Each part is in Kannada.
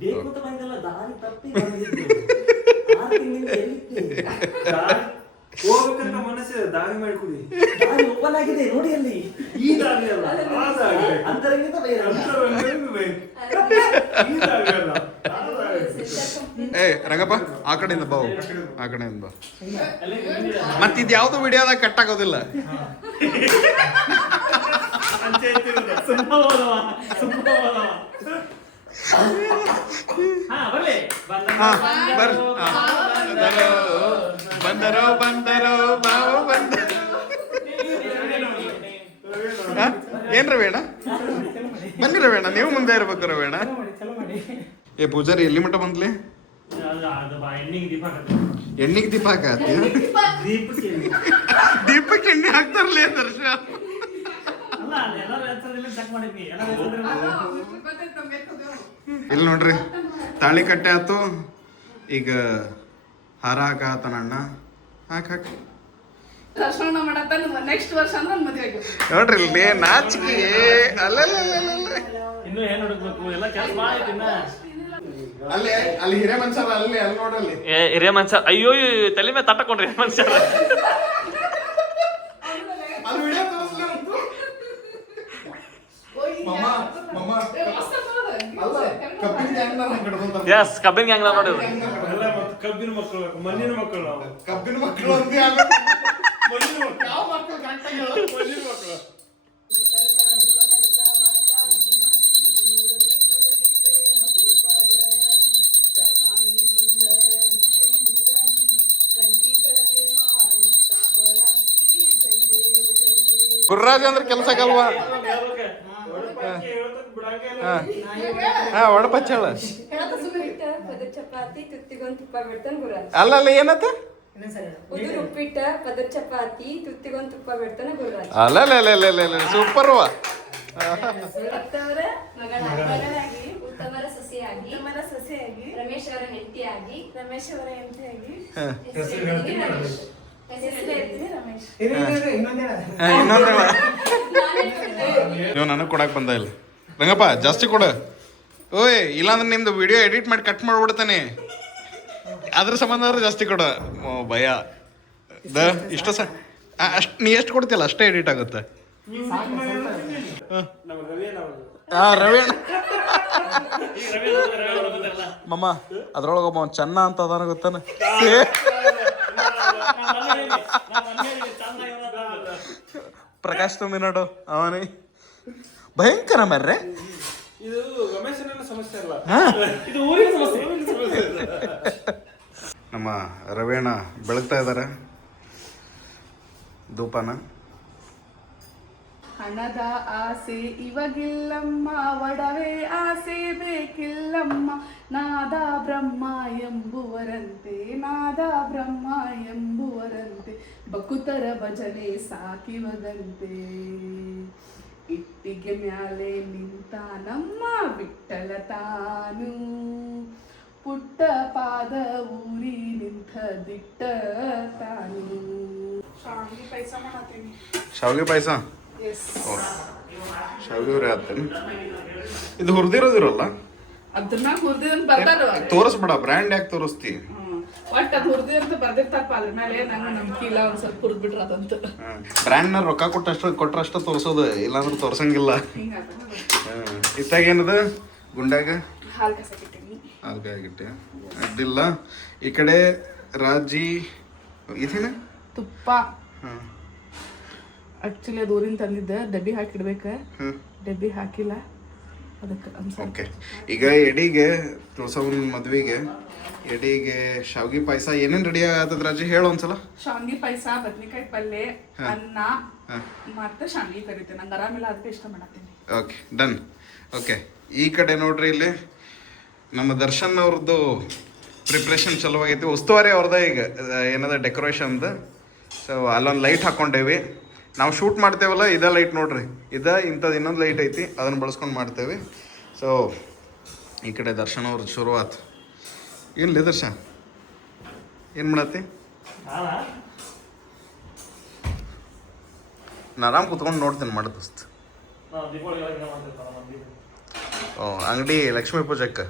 ಬೇಕು ಅಂತ ಬಂದಲ್ಲ, ದಾರಿ ತಪ್ಪಿ ಬಂದಿದ್ದು. 6 ತಿಂಗಳಿಂದ ಎಲ್ಲಿದ್ದೆ? ಹೋಗ್ಬೇಕಂತ ಮನಸ್ಸಿದೆ, ದಾರಿ ಮಾಡಿಕೊಡಿ. ದಾರಿ ಓಪನ್ ಆಗಿದೆ ನೋಡಿ ಅಲ್ಲಿ. ಈ ದಾರಿ ಅಲ್ಲ, ಆ ದಾರಿ. ಅಂತರಂಗಿತ ಬೇರೆ ಈ ದಾರಿ ಅಲ್ಲ, ಆ ದಾರಿ. ಏ ರಂಗಪ್ಪ ಆ ಕಡೆಯಿಂದ ಬಾವು, ಆ ಕಡೆಯಿಂದ ಬಾ. ಮತ್ತೆ ಇದು ಯಾವ್ದು ವಿಡಿಯೋದಾಗ ಕಟ್ ಆಗೋದಿಲ್ಲ. ಬಂದರೋ ಬಂದರೋ ಬಾವು ಬಂದರು. ಏನ್ ರವೇಣ ಬನ್ನಿ ರವೇಣ, ನೀವು ಮುಂದೆ ಇರ್ಬೇಕು ರವೇಣ. ಏ ಪೂಜಾರಿ ಎಲ್ಲಿ ಮಟ್ಟ ಬಂದ್ಲಿ? ಎಣ್ಣಿಗೆ ದೀಪ ಹಾಕತ್ತಿ? ದೀಪಕ್ಕೆ ಎಣ್ಣೆ ಹಾಕ್ತಾರಲ್ಲ ದರ್ಶ. ಇಲ್ಲಿ ನೋಡ್ರಿ ತಾಳಿ ಕಟ್ಟೆ ಆತು, ಈಗ ಹಾರ ಹಾಕತಾನ ಅಣ್ಣ. ಹಾಕ್ ದರ್ಶನ ಮಾಡತ್ತ ನೆಕ್ಸ್ಟ್ ವರ್ಷ ಅಂದ್ರೆ ಮದುವೆ ಆಗಿ ನೋಡ್ರಿ ಇಲ್ಲಿ ನಾಚಿಕೆ. ಅಲ್ಲಲ್ಲ ಇನ್ನು ಏನ್ ಹುಡುಕ್ಬೇಕು, ಎಲ್ಲ ಕೆಲಸ ಮಾಡಿದ್ದಿನ. ಅಲ್ಲಿ ಅಲ್ಲಿ ಹಿರೇ ಮನುಷ್ಯರ ಅಲ್ಲಿ ಅಲ್ಲಿ ನೋಡಲ್ಲಿ ಹಿರಿಯ ಮನುಷ್ಯ. ಅಯ್ಯೋ ತಲೆ ಮೇಲೆ ತಟ್ಟಕೊಂಡ್ರಿ ಮನುಷ್ಯ. ಅಲ್ಲಿ ವಿಡಿಯೋ ತೋರಿಸ್ಲಿ ಅಂತ. ಮಮ್ಮ ಮಮ್ಮ ಅಲ್ಲ ಕಬ್ಬಿನ ಗ್ಯಾಂಗ್ ನಾನು ಕಡ್ಕೊಂತ. ಎಸ್, ಕಬ್ಬಿನ ಗ್ಯಾಂಗ್ ನೋಡಿ. ಎಲ್ಲ ಮತ್ತೆ ಕಬ್ಬಿನ ಮಕ್ಕಳು, ಮಣ್ಣಿನ ಮಕ್ಕಳು ನಾವು. ಕಬ್ಬಿನ ಮಕ್ಕಳು ಅಂತ ಮಣ್ಣಿನ ಮಕ್ಕಳು. ಯಾವ ಮಕ್ಕಳು ಕರೆಕ್ಟ್ ಆಗಿ ಹೇಳು. ಮಣ್ಣಿನ ಮಕ್ಕಳು. ಗುರ್ರಾಜ್ ಅಂದ್ರೆ ಕೆಲಸ ಆಗಲ್ವಾ? ಹಾ ಒಡಪಚ್ಚ ಹೇಳ. ಪದರ್ ಚಪಾತಿ ತುತ್ತಿಗೊಂದು ತುಪ್ಪ ಬಿಡ್ತಾನೆ ಗುರಾಜ್. ಅಲ್ಲಲ್ಲ ಏನತ್ತ? ಉದುರು ಉಪ್ಪಿಟ್ಟ ಪದರ್ ಚಪಾತಿ ತುತ್ತಿಗೊಂದು ತುಪ್ಪ ಬಿಡ್ತಾನೆ ಗುರಾಜ್. ಅಲ್ಲ ಸೂಪರ್ವಾ. ಮತ್ತವರ ಮಗಳಾಗಿ ಉತ್ತಮರ ಸೊಸೆಯಾಗಿ ರಮೇಶ್ ಅವರ ಹೆಂಡತಿಯಾಗಿ ಇನ್ನೊಂದೇ ನೀವು ನನಗೆ ಕೊಡಕ್ ಬಂದ ಇಲ್ಲ ರಂಗಪ್ಪ, ಜಾಸ್ತಿ ಕೊಡು. ಓಯ್ ಇಲ್ಲಾಂದ್ರೆ ನಿಮ್ದು ವಿಡಿಯೋ ಎಡಿಟ್ ಮಾಡಿ ಕಟ್ ಮಾಡ್ಬಿಡ್ತಾನೆ. ಅದ್ರ ಸಂಬಂಧ ಜಾಸ್ತಿ ಕೊಡು. ಭಯ ಇಷ್ಟ ಅಷ್ಟು ನೀ ಎಷ್ಟು ಕೊಡ್ತಿಲ್ಲ ಅಷ್ಟೇ ಎಡಿಟ್ ಆಗುತ್ತೆ. ಹಾ ರವಿ ಮಮ್ಮ ಅದ್ರೊಳಗೆ ಒಬ್ಬ ಚೆನ್ನ ಅಂತ ಅದಾನ ಗೊತ್ತಾನ. ಪ್ರಕಾಶ್ ತಂದೆ ನೋಡು ಅವನೇ ಭಯಂಕರ ಮರ್ರೆ. ಇದು ರಮೇಶನ ಸಮಸ್ಯೆ ಅಲ್ಲ, ಇದು ಊರಿನ ಸಮಸ್ಯೆ. ನಮ್ಮ ರವೇಣ ಬೆಳಗ್ತಾ ಇದ್ದಾರೆ ಧೂಪನ. ಹಣದ ಆಸೆ ಇವಾಗಿಲ್ಲಮ್ಮ, ಒಡವೆ ಆಸೆ ಬೇಕಿಲ್ಲಮ್ಮ. ನಾದ ಬ್ರಹ್ಮ ಎಂಬುವರಂತೆ, ಬಕುತರ ಭಜನೆ ಸಾಕಿವದಂತೆ. ಇಟ್ಟಿಗೆ ಮ್ಯಾಲೆ ನಿಂತ ನಮ್ಮ ಬಿಟ್ಟಲ ತಾನು, ಪುಟ್ಟ ಪಾದ ಊರಿ ನಿಂತ ದಿಟ್ಟ ತಾನು. ಶಾವಿಗೆ ಪಾಯಸ ಮಾಡತ್ತೀನಿ. ಶಾವಿಗೆ ಪಾಯಸ ಶಾವಿಗೆ ಉರಿ ಆತೇನು? ಇದು ಹುರಿದಿರೋದಿರಲ್ಲ, ಅದನ್ನ ಹುರಿದಿ ಅಂತ ಬರ್ತಾರ. ತೋರಿಸ್ಬೇಡ, ಬ್ರ್ಯಾಂಡ್ ಯಾಕೆ ತೋರಿಸ್ತಿ? ಒಟ್ಟು ಅದು ಹುರಿದಿ ಅಂತ ಬರ್ದಿರ್ತಾರಪ್ಪ, ಅದ್ರ ಮೇಲೆ ನಂಗೆ ನಂಬಿಕೆ ಇಲ್ಲ. ಒಂದ್ ಸ್ವಲ್ಪ ಹುರಿದ್ ಬಿಟ್ರ ಅದಂತ. ಬ್ರ್ಯಾಂಡ್ನ ರೊಕ್ಕ ಕೊಟ್ಟರಷ್ಟ ತೋರಿಸೋದು, ಇಲ್ಲಾಂದ್ರೆ ತೋರ್ಸಂಗಿಲ್ಲ. ಇತ್ತಾಗ ಏನದ ಗುಂಡಾಗ ಹಾಲು ಕಸಕಿಟ್ಟಿನಿ. ಹಾಲ್ಕಾಗಿಟ್ಟೆ ಅಡ್ಡಿಲ್ಲ. ಈ ಕಡೆ ರಾಜಿ ಇದೇನ ತುಪ್ಪ. ಆಕ್ಚುಲಿ ಅದು ಊರಿಂದ ತಂದಿದ್ದ, ಡಬ್ಬಿ ಹಾಕಿಡ್ಬೇಕ. ಡಬ್ಬಿ ಹಾಕಿಲ್ಲ ಅದಕ್ಕೆ. ಓಕೆ, ಈಗ ಎಡಿಗೆ ತುಳಸವನ್ ಮದ್ವೆಗೆ ಎಡಿಗೆ ಶಾವ್ಗಿ ಪಾಯಸ ಏನೇನು ರೆಡಿ ಆಗತ್ತದ ರಾಜಿ ಹೇಳು ಒಂದ್ಸಲ. ಶಾವಿಗೆ ಪಾಯಸ, ಬದ್ನಿಕಾಯಿ ಪಲ್ಯ, ಅನ್ನ ಮತ್ತೆ ಶಾವಿಗೆ ಕರಿತೇನೆ. ನಂಗೆ ಆರಾಮಿಲ್ಲ, ಅದಕ್ಕೆ ಇಷ್ಟ ಮಾಡತ್ತೀನಿ. Okay done. ಓಕೆ, ಈ ಕಡೆ ನೋಡ್ರಿ ಇಲ್ಲಿ ನಮ್ಮ ದರ್ಶನ್ ಅವ್ರದ್ದು ಪ್ರಿಪ್ರೇಷನ್ ಚಲೋ ಆಗೈತಿ. ಉಸ್ತುವಾರಿ ಅವ್ರದ ಈಗ ಏನದ ಡೆಕೋರೇಷನ್ದು. ಸೊ ಅಲ್ಲೊಂದು ಲೈಟ್ ಹಾಕ್ಕೊಂಡೇವಿ. ನಾವು ಶೂಟ್ ಮಾಡ್ತೇವಲ್ಲ, ಇದೇ ಲೈಟ್ ನೋಡ್ರಿ, ಇಂಥದ್ದು ಇನ್ನೊಂದು ಲೈಟ್ ಐತಿ, ಅದನ್ನು ಬಳಸ್ಕೊಂಡು ಮಾಡ್ತೇವೆ. ಸೊ ಈ ಕಡೆ ದರ್ಶನ್ ಅವ್ರದ್ದು ಶುರುವಾತ್. ಏನ್ಲಿ ದರ್ಶನ್ ಏನು ಮಾಡತ್ತಿ? ನಾನು ಆರಾಮ್ ಕುತ್ಕೊಂಡು ನೋಡ್ತೀನಿ ಮಾಡು ದೋಸ್ತ್. ಓ ಅಂಗಡಿ ಲಕ್ಷ್ಮೀ ಪೂಜಕ್ಕೆ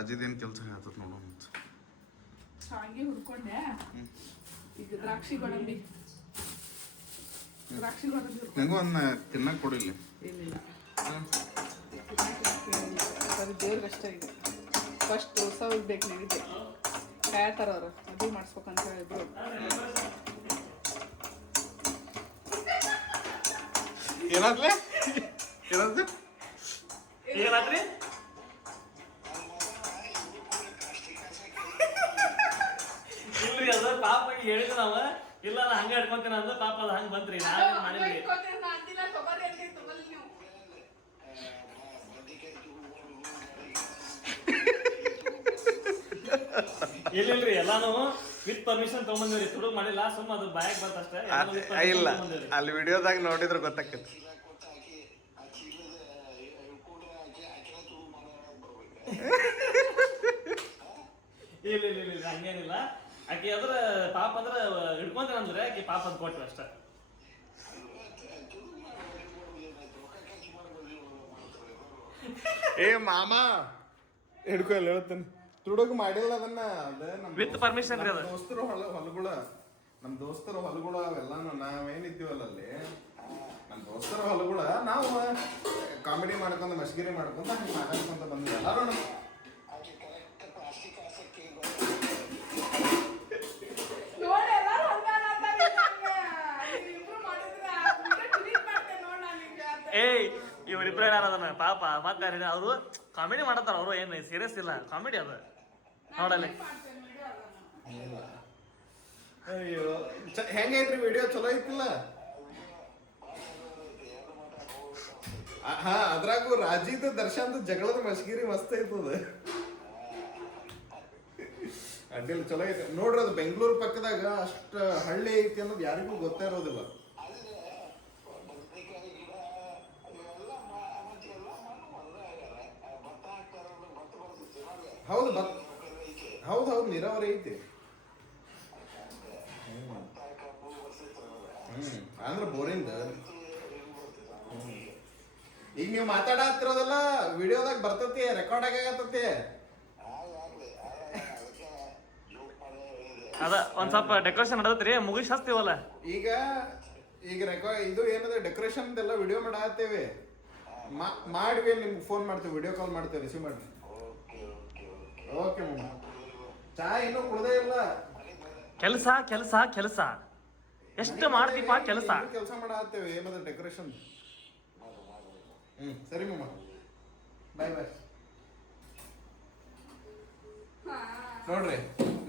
ರಾಜಿದೇನು ಕೆಲಸ ಆತತ್ ನೋಡು ಅಂತ ಶಾವಿಗೆ ಹುರ್ಕೊಂಡೆ ಈಗ ದ್ರಾಕ್ಷಿ ಗೋಡಂಬಿ ನನಗೂ ಒಂದು ತಿನ್ನಕ್ಕೆ ಕೊಡಿಲ್ಲ ಏನಿಲ್ಲ ಅದು ದೇವ್ರಿಗಷ್ಟೇ ಈಗ ಫಸ್ಟ್ ಉತ್ಸವಕ್ಕೆ ಬೇಕು ನೈವೇದ್ಯ ಕಾಯತಾರ ಅವ್ರು ಮದುವೆ ಮಾಡಿಸ್ಬೇಕಂತ ಹೇಳಿದ್ರು ಏನಾದ್ಲೆ ಏನಾದ್ರು ಏನಾದ್ರಿ ಇಲ್ರಿ ಅದ ಪಾಪ ಹೇಳಿದ ನಾವ ಇಲ್ಲ ನಾ ಹಂಗ ಇಟ್ಕೊಂತೀನಿ ಅಂದ್ರ ಪಾಪ ಅದ ಹಂಗ ಬಂತ್ರಿ ನಾವೇನ್ ಮಾಡಿದ್ರಿ ಇಲ್ಲಿಲ್ರಿ ಎಲ್ಲಾನು ವಿತ್ ಪರ್ಮಿಷನ್ ತಗೊಂಬಂದಿವ್ರಿ ತುಡುಗ್ ಮಾಡಿಲ್ಲ ಸುಮ್ಮ ಅದು ಬಾಯಾಗ ಬಂತಷ್ಟೇ ಇಲ್ಲ ಅಲ್ಲಿ ವಿಡಿಯೋದಾಗ ನೋಡಿದ್ರೆ ಗೊತ್ತಾಕೈತಿ ಇಲ್ಲ ಇಲ್ಲ ಇಲ್ಲ ಹಂಗೇನಿಲ್ಲ ಆಕಿ ಅದ್ರ ಪಾಪ ಅಂದ್ರ ಹಿಡ್ಕೊಂತೀನಿ ಅಂದ್ರೆ ಆಕಿ ಪಾಪ ಅಂತ ಕೊಟ್ವಿ ಅಷ್ಟ ಏ ಮಾಮ ಹಿಡ್ಕೊ ಎಲ್ಲ ಹೇಳ್ತೇನೆ ತುಡುಗು ಮಾಡಿಲ್ಲ ಅದನ್ನ ಅದ ನಮ್ಮ ವಿತ್ ಪರ್ಮಿಷನ್ ರೀ ಅದು ದೋಸ್ತರು ಹೊಲಗಳ ನಮ್ಮ ದೋಸ್ತರ ಹೊಲಗಳ ಅವೆಲ್ಲಾನು ನಾವೇನಿದ್ದೀವಲ್ಲ ಅಲ್ಲಿ ನಮ್ಮ ದೋಸ್ತರ ಹೊಲಗಳ ನಾವು ಕಾಮಿಡಿ ಮಾಡ್ಕೊಂಡ ಮಸ್ಗಿರಿ ಮಾಡ್ಕೊಂಡ ಹಂಗೆ ಮಾತಾಡ್ಕೊಂತ ಬಂದ್ವಿ ಎಲ್ಲಾರು ಏಯ್ ಇವ್ರಿಬ್ರು ಏನಾರದನ್ನ ಪಾಪ ಮತ್ತೆ ಅವರು ಕಾಮಿಡಿ ಮಾಡತ್ತಾರ ಅವರು ಏನು ಸೀರಿಯಸ್ ಇಲ್ಲ ಕಾಮಿಡಿ ಅದ ನೋಡಲ್ಲಿ ಅಯ್ಯೋ ಹೆಂಗೈತ್ರಿ ವಿಡಿಯೋ ಚಲೋ ಐತಿಲ್ಲ ಹಾ ಅದ್ರಾಗೂ ರಾಜಿದ ದರ್ಶನದ ಜಗಳದ ಮಸ್ಗಿರಿ ಮಸ್ತ್ ಐತದ ಅಡ್ಡಿಲ್ಲ ಚಲೋ ಐತೆ ನೋಡ್ರಿ ಅದು ಬೆಂಗಳೂರು ಪಕ್ಕದಾಗ ಅಷ್ಟ ಹಳ್ಳಿ ಐತಿ ಅನ್ನೋದು ಯಾರಿಗೂ ಗೊತ್ತೇ ಇರೋದಿಲ್ಲ ಹೌದು ಹೌದು ನೀರಾವರಿ ಐತಿ ಅಂದ್ರೆ ಬೋರಿಂಗ್ ಈಗ ನೀವು ಮಾತಾಡತ್ತಿರೋದಲ್ಲ ವಿಡಿಯೋದಾಗ ಬರ್ತತಿ ರೆಕಾರ್ಡ್ ಆಗತ್ತತಿ ಅದ ಒಂದ್ ಸ್ವಲ್ಪ ಡೆಕೋರೇಷನ್ ನಡೆದತ್ರಿ ಮುಗಿಸ್ ಹಚ್ತೀವಲ್ಲ ಈಗ ಇದು ಏನದ ಡೆಕೋರೇಷನ್ ಎಲ್ಲ ವಿಡಿಯೋ ಮಾಡತ್ತೇವೆ ಮಾಡ್ವಿ ನಿಮ್ಗೆ ಫೋನ್ ಮಾಡ್ತೇವೆ ವಿಡಿಯೋ ಕಾಲ್ ಮಾಡ್ತೇವೆ ರಿಸೀವ್ ಮಾಡಿ ಓಕೆ ಮಮ್ಮ ಚಾ ಇನ್ನೂ ಕುಡ್ದೇ ಇಲ್ಲ ಕೆಲಸ ಕೆಲಸ ಕೆಲಸ ಎಷ್ಟು ಮಾಡ್ತೀಪ ಕೆಲಸ ಕೆಲಸ ಮಾಡತ್ತೇವೆ ಏನದ ಡೆಕೋರೇಷನ್ ಸರಿ ಮಮ್ಮ ಬಾಯ್ ಬಾಯ್ ನೋಡ್ರಿ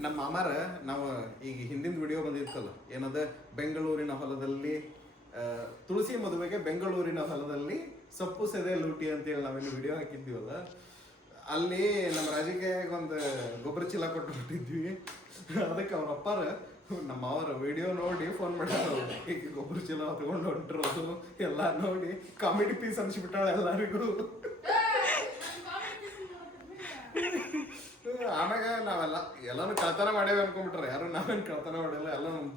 ನಮ್ಮ ಮಾಮಾರ ನಾವು ಈಗ ಹಿಂದಿನ ವಿಡಿಯೋ ಬಂದಿರ್ತಲ್ಲ ಏನದ ಬೆಂಗಳೂರಿನ ಹೊಲದಲ್ಲಿ ತುಳಸಿ ಮದುವೆಗೆ ಬೆಂಗಳೂರಿನ ಹೊಲದಲ್ಲಿ ಸೊಪ್ಪು ಸೆದೆ ಲೂಟಿ ಅಂತೇಳಿ ನಾವೇನು ವಿಡಿಯೋ ಹಾಕಿದ್ದೀವಲ್ಲ ಅಲ್ಲಿ ನಮ್ಮ ರಾಜಕೀಯ ಒಂದು ಗೊಬ್ಬರ ಚೀಲ ಕೊಟ್ಟು ಬಿಟ್ಟಿದ್ವಿ ಅದಕ್ಕೆ ಅವ್ರ ಅಪ್ಪಾರ ನಮ್ಮ ಅವರ ವಿಡಿಯೋ ನೋಡಿ ಫೋನ್ ಮಾಡ್ಯಾರ ಈಗ ಗೊಬ್ಬರ ಚೀಲ ತಗೊಂಡು ಹೊಂಟಿರೋದು ಎಲ್ಲ ನೋಡಿ ಕಾಮಿಡಿ ಪೀಸ್ ಅನ್ಸ್ಬಿಟ್ಟಾಳ ಎಲ್ಲರಿಗೂ ಆಮ್ಯಾಗ ನಾವೆಲ್ಲ ಎಲ್ಲಾನು ಕಳ್ತನ ಮಾಡೇವಿ ಅನ್ಕೊಂಡ್ಬಿಟ್ರೆ ಯಾರು ನಾವೇನು ಕಳ್ತನ ಮಾಡಿಲ್ಲ ಎಲ್ಲ ನಮ್ಮ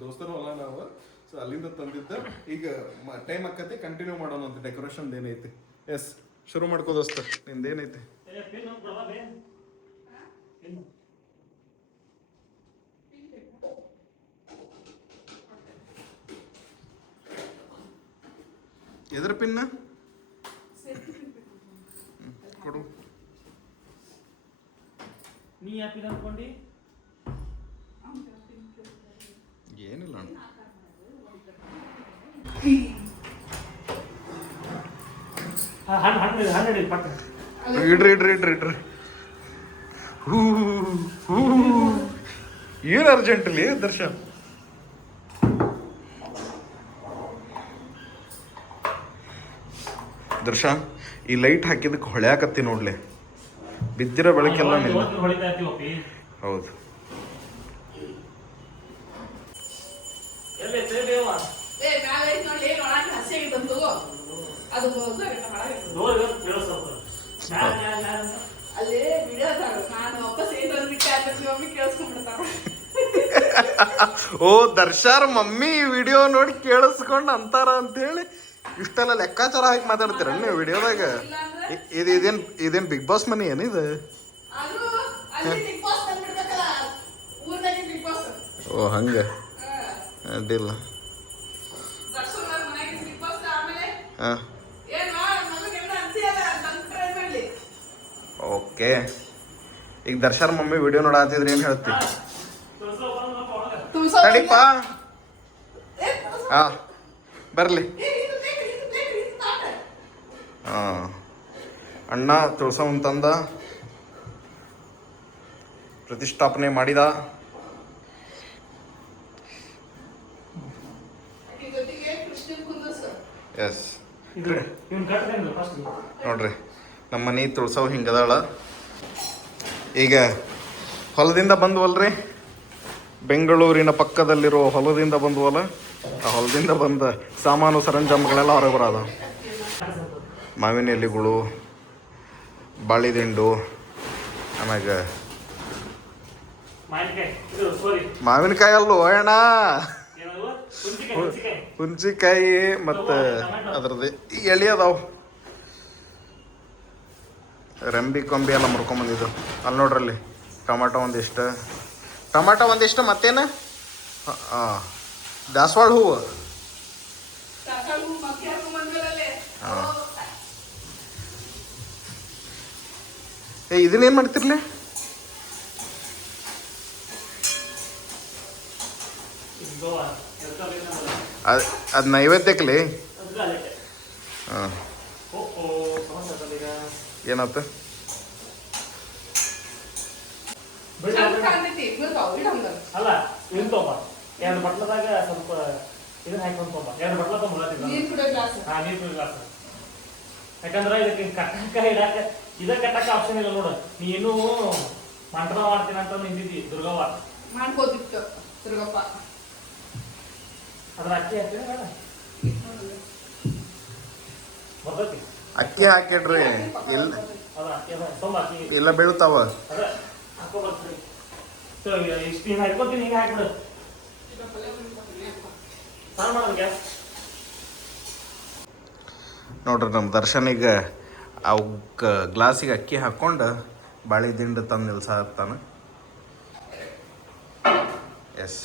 ದೋಸ್ತರು ಹೊಲ ನಾವು ಸೊ ಅಲ್ಲಿಂದ ತಂದಿದ್ದ ಈಗ ಟೈಮ್ ಆಕತಿ ಕಂಟಿನ್ಯೂ ಮಾಡೋಣ ಅಂತ ಡೆಕೋರೇಷನ್ ಏನೈತಿ ಎಸ್ ಶುರು ಮಾಡ್ಕೋ ದೋಸ್ತ ನಿಂದೇನೈತಿ ಎದ್ರ ಪಿನ್ನ ಕೊಡು ನೀ ಯಾಕೆ ಅನ್ಕೊಂಡಿ ಏನಿಲ್ಲ ಇಡ್ರಿ ಏನ್ ಅರ್ಜೆಂಟ್ಲಿ ದರ್ಶನ್ ದರ್ಶನ್ ಈ ಲೈಟ್ ಹಾಕಿದಕ್ಕೆ ಹೊಳ್ಯಾಕತ್ತಿ ನೋಡ್ಲಿ ಬಿದ್ದಿರೋ ಬೆಳಕೆಲ್ಲ ಹೌದು ಓ ದರ್ಶಾರ್ ಮಮ್ಮಿ ವಿಡಿಯೋ ನೋಡಿ ಕೇಳಿಸ್ಕೊಂಡು ಅಂತಾರ ಅಂತೇಳಿ ಇಷ್ಟೆಲ್ಲ ಲೆಕ್ಕಾಚಾರ ಹಾಕಿ ಮಾತಾಡ್ತೀರ ನೀವು ವಿಡಿಯೋದಾಗ ಇದೇನ್ ಬಿಗ್ ಬಾಸ್ ಮನಿ ಏನಿದೆ ಅಲ್ಲಿ ಬಿಗ್ ಬಾಸ್ ಬಂದ್ಬಿಡ್ಬೇಕಲ್ಲ ಊರ್ನಾಗೆ ಬಿಗ್ ಬಾಸ್ ಓ ಹಂಗೆ ಅಡ್ಡಿಲ್ಲ. ದರ್ಶನ್ ಅವ್ರ ಮನೆಗೆ ಬಿಗ್ ಬಾಸ್ ಆಮೇಲೆ ಹಾಂ ಏನು ನನಗೆಲ್ಲ ಅಂತೀಯಲ್ಲ ನನ್ನ ಟ್ರೈ ಮಾಡಲಿ. ಓಕೆ. ಈಗ ದರ್ಶನ್ ಮಮ್ಮಿ ವಿಡಿಯೋ ನೋಡಾತಿದ್ರೆ ಏನು ಹೇಳ್ತಿ? ತಡಿಪ್ಪ. ಹಾಂ ಬರಲಿ. ಹಾಂ ಅಣ್ಣ ತುಳ್ಸವನ್ ತಂದ, ಪ್ರತಿಷ್ಠಾಪನೆ ಮಾಡಿದ. ಎಸ್ ನೋಡ್ರಿ ನಮ್ಮ ಮನೆ ತುಳ್ಸವ್ ಹಿಂಗದಾಳ. ಈಗ ಹೊಲದಿಂದ ಬಂದ್ವಲ್ರಿ, ಬೆಂಗಳೂರಿನ ಪಕ್ಕದಲ್ಲಿರೋ ಹೊಲದಿಂದ ಬಂದ್ವಲ್ಲ, ಆ ಹೊಲದಿಂದ ಬಂದ ಸಾಮಾನು ಸರಂಜಾಮಗಳೆಲ್ಲ ಹೊರಗೆ ಬರೋದು. ಮಾವಿನ ಎಲೆಗಳು, ಬಾಳಿದಿಂಡು, ಆಮ್ಯಾಗ ಮಾವಿನಕಾಯಿ ಅಲ್ಲೋ ಅಣ್ಣ, ಹುಂಚಿಕಾಯಿ ಮತ್ತು ಅದ್ರದ್ದು ಈ ಎಲೆ ಅದಾವ, ರೆಂಬಿ ಕೊಂಬಿ ಎಲ್ಲ ಮುರ್ಕೊಂಬಂದಿದ್ದು. ಅಲ್ಲಿ ನೋಡ್ರಲ್ಲಿ ಟೊಮಾಟೊ ಒಂದಿಷ್ಟು ಮತ್ತೇನು ದಾಸವಾಳ ಹೂವು. ಹಾಂ ಇದನ್ನೇನು ಮಾಡ್ತಿರ್ಲಿ? ಅದು ನೈವೇದ್ಯಕ್ಕಲಿ. ಹಾಂ ಏನಾಯ್ತು? ಅಲ್ಲ ಇದನ್ನ ತೊಗೊಂಬ, 2 ಬಟ್ಲದಾಗ ಸ್ವಲ್ಪ ಇದನ್ನ ಹಾಕೊಂಡು ತೊಗೊಂಬ, 2 ಬಟ್ಲ ತೊಗೊಂಬ. ನೀರು ಕುಡಿಯೋ ಗ್ಲಾಸ್. ಯಾಕಂದ್ರೆ ಇದಕ್ಕೆ ಕಟ್ಟಕ ಇಡಾಕ ಇದ ಕಟ್ಟಕ ಆಪ್ಷನ್ ಇಲ್ಲ ನೋಡು. ನೀನು ಮಂಟಪ ಮಾಡ್ತೀನಿ ಅಂತ ನಿಂತಿದ್ದಿ ದುರ್ಗವ್ವ. ಮಾಡ್ಬೋದಿತ್ತು ದುರ್ಗಪ್ಪ. ಅದ್ರ ಅಕ್ಕಿ ಹಾಕ್ತೀನಿ ಬೇಡ ಬರ್ತೈತಿ. ಅಕ್ಕಿ ಹಾಕಿಡ್ರಿ ಇಲ್ಲ, ಅದ್ರ ಅಕ್ಕಿ ತೊಗೊಂಬ, ಅಕ್ಕಿ ಇಲ್ಲ ಬೀಳ್ತಾವ. ಅದ ಹಾಕೋ ಬರ್ತೀವಿ. ಇಷ್ಟು ಹಿಂಗೆ ಹಾಕ್ಕೊತೀನಿ, ಹಿಂಗೆ ಹಾಕ್ಬಿಡು. ಸಾರು ಮಾಡೋದು ಗ್ಯಾಸ್. ನೋಡ್ರಿ ನಮ್ಮ ದರ್ಶನಿಗೆ ಅವಕ್ಕೆ ಗ್ಲಾಸಿಗೆ ಅಕ್ಕಿ ಹಾಕ್ಕೊಂಡು ಬಾಳಿ ದಿಂಡು ತಂದು ನಿಲ್ಸಾತ್ತಾನ. ಎಸ್,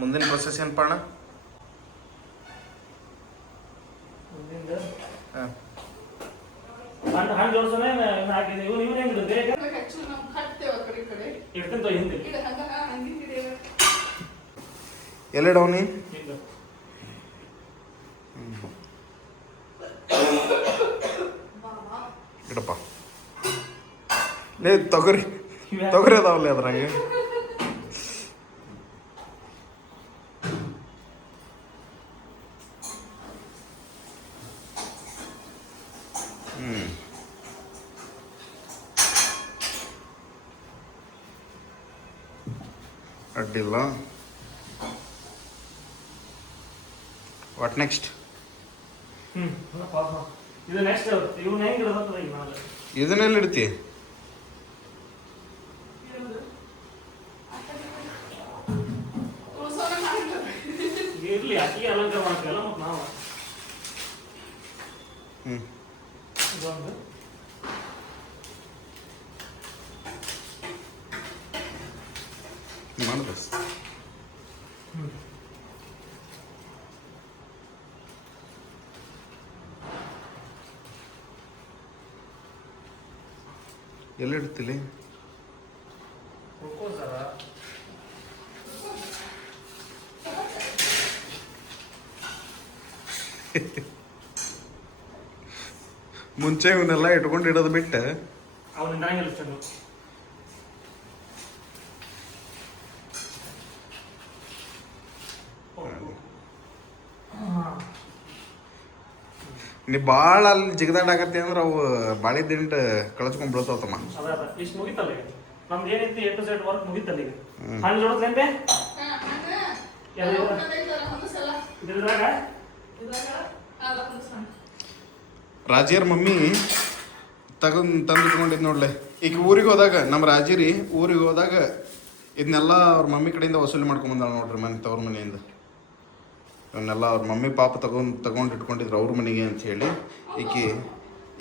ಮುಂದಿನ ಪ್ರೊಸೆಸ್ ಏನಪ್ಪ ಅಣ್ಣ? ಹಾಂ ಹಣ್ಣು ಜೋಡಿಸೋಣ ಹಾಕಿದ್ವಿ. ಇವ್ನು ಹೆಂಗಿದ್ರು ಬೇರೆ ಇಡ್ತೀನಿ ಹಿಂದೆ ಎಲ್ಲಿಡವನಿ? ಇಡಪ್ಪ. ತೊಗರಿ ಅದಾವಲ್ಲ ಅದ್ರಾಗೆ. ಅಡ್ಡಿಲ್ಲ. What next? ಇದು ನೆಕ್ಸ್ಟ್ ಇವ್ನ ಹೆಂಗೆ ಇಡೋದು ಈಗ ನಾನು ಇದನ್ನೆಲ್ಲ ಇಡ್ತಿ? ಇರ್ಲಿ, ಅಕ್ಕಿ ಅಲಂಕಾರ ಮಾಡ್ತೀವಲ್ಲ ಮತ್ತು ನಾವು. ಇದೊಂದು ಮಾಡಿದೆ. ಎಲ್ಲಿಡ್ತಿಲಿ? ಮುಂಚೆ ಇವನ್ನೆಲ್ಲ ಇಟ್ಕೊಂಡು ಇಡೋದು ಬಿಟ್ಟು ಅವನಿಂದ ಹಂಗಿಲ್ಲ. ನೀ ಭಾಳ ಅಲ್ಲಿ ಜಿಗದಾಡಾಕತ್ತಿ ಅಂದ್ರೆ ಅವು ಬಾಳಿ ದಿಂಡು ಕಳಚ್ಕೊಂಡ್ ಬೀಳ್ತಾವತ್ತಮ್ಮ. ಇಷ್ಟು ಮುಗಿತಲ್ಲ ಈಗ ನಮ್ದು ಏನೈತಿ A to Z ವರ್ಕ್ ಮುಗಿತಲ್ಲ ಈಗ. ಹಣ್ಣು ಜೋಡಿಸ್ಲೇಂಬೆ ಇದ್ರದಾಗ ರಾಜಿಯರ್ ಮಮ್ಮಿ ತಂದು ಇಟ್ಕೊಂಡಿದ್ದು ನೋಡ್ಲೆ. ಈಗ ಊರಿಗೆ ಹೋದಾಗ ನಮ್ಮ ರಾಜಿರಿ ಊರಿಗೆ ಹೋದಾಗ ಇದನ್ನೆಲ್ಲ ಅವ್ರ ಮಮ್ಮಿ ಕಡೆಯಿಂದ ವಸೂಲಿ ಮಾಡ್ಕೊಂಬಂದಾಳ ನೋಡ್ರಿ ಮನೆ ತವ್ರ ಮನೆಯಿಂದ. ಇವನ್ನೆಲ್ಲ ಅವ್ರ ಮಮ್ಮಿ ಪಾಪ ತಗೊಂಡು ಇಟ್ಕೊಂಡಿದ್ರು ಅವ್ರ ಮನೆಗೆ ಅಂತ ಹೇಳಿ ಈಕೆ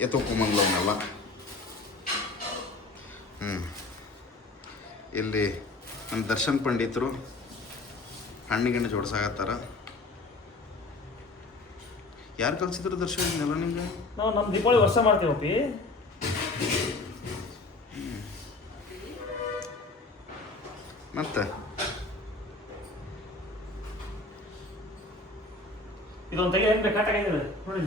ಎತ್ತೊಕೊಂಬಂದ್ಲು ಅವನ್ನೆಲ್ಲ. ಇಲ್ಲಿ ನಮ್ಮ ದರ್ಶನ್ ಪಂಡಿತರು ಹಣ್ಣಿಗೆ ಜೋಡ್ಸಾಕತ್ತಾರ. ಯಾರು ಕಲ್ಸಿದ್ರು ದರ್ಶನ್ ಇದನ್ನೆಲ್ಲ ನಿಮ್ಗೆ? ನಾವು ನಮ್ಮ ದೀಪಾವಳಿ ವರ್ಷ ಮಾಡ್ತೀವಪ್ಪಿ. ಮತ್ತೆ ಇದೊಂದು ತೆಗೆ ಹೆಂಗೆ ಬೇಕಾಗಿದ್ರೆ ನೋಡಿ.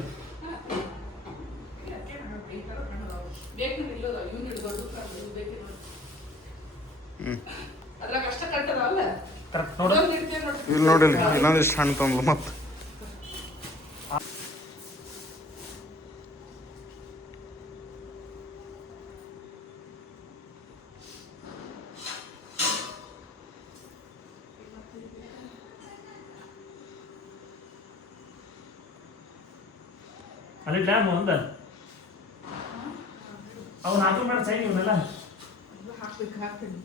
ಕರೆಕ್ಟ್ ನೋಡು. ಇಲ್ಲಿ ನೋಡಿ, ಇನ್ನೊಂದಿಷ್ಟು ಹಣ್ಣು ತಂದ್ಲು ಮತ್ತೆ. ಅಲ್ಲಿ ಡ್ಯಾಮ್ ಒಂದ ಅವ್ನು ಹಾಕಿ ಮಾಡಿ ಸೈನ್ ಇವನ್ನೆಲ್ಲ ಹಾಕ್ತೀನಿ.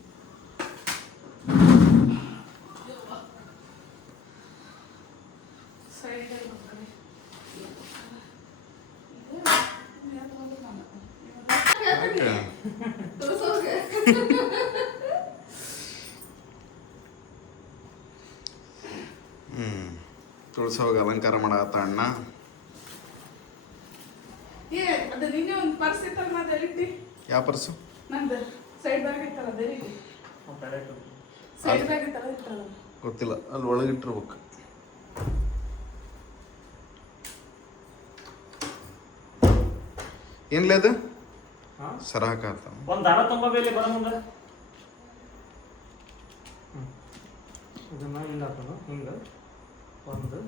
ತುಳಸೋಗ ಅಲಂಕಾರ ಮಾಡತ್ತ ಅಣ್ಣ. ಅದು ನಿನ್ನೆ ಒಂದು ಪರ್ಸ್ ಇತ್ತಲ್ಲ ಮತ್ತೆ ಎಲ್ಲಿಟ್ಟಿ? ಯಾವ ಪರ್ಸು? ನಂದು ಸೈಡ್ ಬ್ಯಾಗ್ ಇತ್ತಲ್ಲ ಅದೇ ರೀತಿ ಸೈಡ್ ಬ್ಯಾಗ್ ಇತ್ತಲ್ಲ ಗೊತ್ತಿಲ್ಲ, ಅಲ್ಲಿ ಒಳಗಿಟ್ಟಿರ್ಬೇಕು. ಏನ್ಲೇ ಅದು ಸರ ಹಾಕತ್ತ? ಒಂದು ದಾರ ತುಂಬ ಬೇಲಿ ಬರ ಮುಂದೆ ಇದನ್ನ ಹಿಂಗೆ ಹಾಕೋದು. ಹಿಂಗೆ ಒಂದು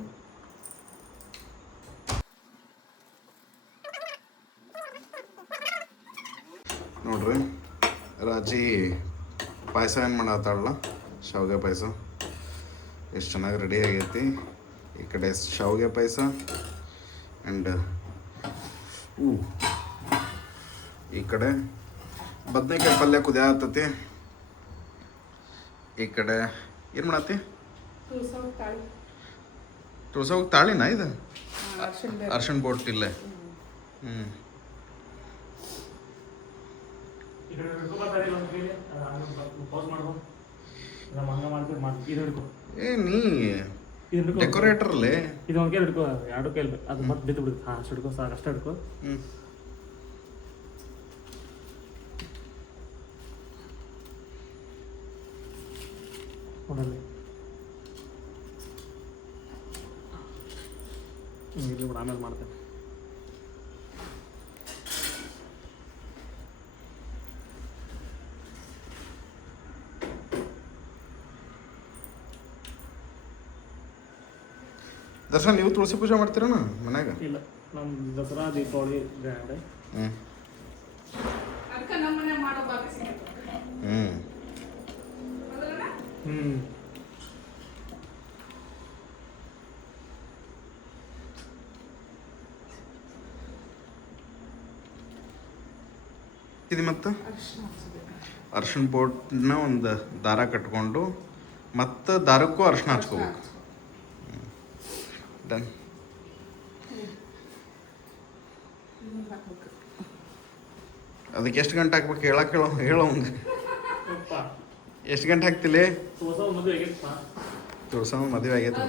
ನೋಡ್ರಿ, ರಾಜಿ ಪಾಯಸ ಏನು ಮಾಡತ್ತಾಳಲ್ಲ, ಶಾವಿಗೆ ಪಾಯಸ ಎಷ್ಟು ಚೆನ್ನಾಗಿ ರೆಡಿ ಆಗೈತಿ. ಈ ಕಡೆ ಶಾವಿಗೆ ಪಾಯಸ ಆ್ಯಂಡ್ ಈ ಕಡೆ ಬದನೆಕಾಯಿ ಪಲ್ಯ ಕುದಿಯತ್ತತಿ. ಈ ಕಡೆ ಏನು ಮಾಡತ್ತಿ? ತುಳಸೋಗಿ ತಾಳಿನಾ ಇದು? ಅರ್ಶಿಣ ಬೋಟ್ ಇಲ್ಲೇ. ಈ ಕಡೆ ಹಿಡ್ಕೊಬಾರ್ದು ಒಂದು ಕೈಲಿ ಪಾಸ್ ಮಾಡ್ಬೋದು. ನಮ್ಮ ಹಂಗೆ ಮಾಡ್ತೀವಿ ಇದು ಹಿಡ್ಕೊ. ಏ ನೀ ಇದು ಹಿಡ್ಕೊ, ಡೆಕೋರೇಟರ್ಲೇ. ಇದು ಒಂದು ಕೈಲಿ ಹಿಡ್ಕೊ, ಎರಡು ಕೈಲಿ ಅದು ಮತ್ತೆ ಬಿದ್ದು ಬಿಡುತ್ತೆ. ಹಾಂ ಅಷ್ಟು ಹಿಡ್ಕೊ, ಸಾಕು, ಅಷ್ಟು ಹಿಡ್ಕೊ. ನೋಡಲ್ಲಿ ಇರಲಿ ಬಿಡು, ಆಮೇಲೆ ಮಾಡ್ತೇನೆ. ದರ್ಶನ್, ನೀವು ತುಳಸಿ ಪೂಜೆ ಮಾಡ್ತೀರಣ್ಣ ಮನ್ಯಾಗ? ಇಲ್ಲ, ನಮ್ಮ ದಸರಾ ದೀಪಾವಳಿ ಗ್ರ್ಯಾಂಡ್. ಅದಕ್ಕೆ ನಮ್ಮ ಮನೆ ಮಾಡೋ ಭಾಗ ಸಿಗುತ್ತೆ. ಇದು ಮತ್ತು ಅರ್ಶಿಣ ಬೋಟ್ನ ಒಂದು ದಾರ ಕಟ್ಕೊಂಡು ಮತ್ತು ದಾರಕ್ಕೂ ಅರ್ಶಿಣ ಹಚ್ಕೋಬೇಕು. ಡನ್. ಅದಕ್ಕೆ ಎಷ್ಟು ಗಂಟೆ ಹಾಕ್ಬೇಕು ಹೇಳೋ ಹಂಗೆ. ಎಷ್ಟು ಗಂಟೆ ಹಾಕ್ತಿಲ್ಲ? ತುಳಸ ಮದುವೆ ಆಗೈತೆ.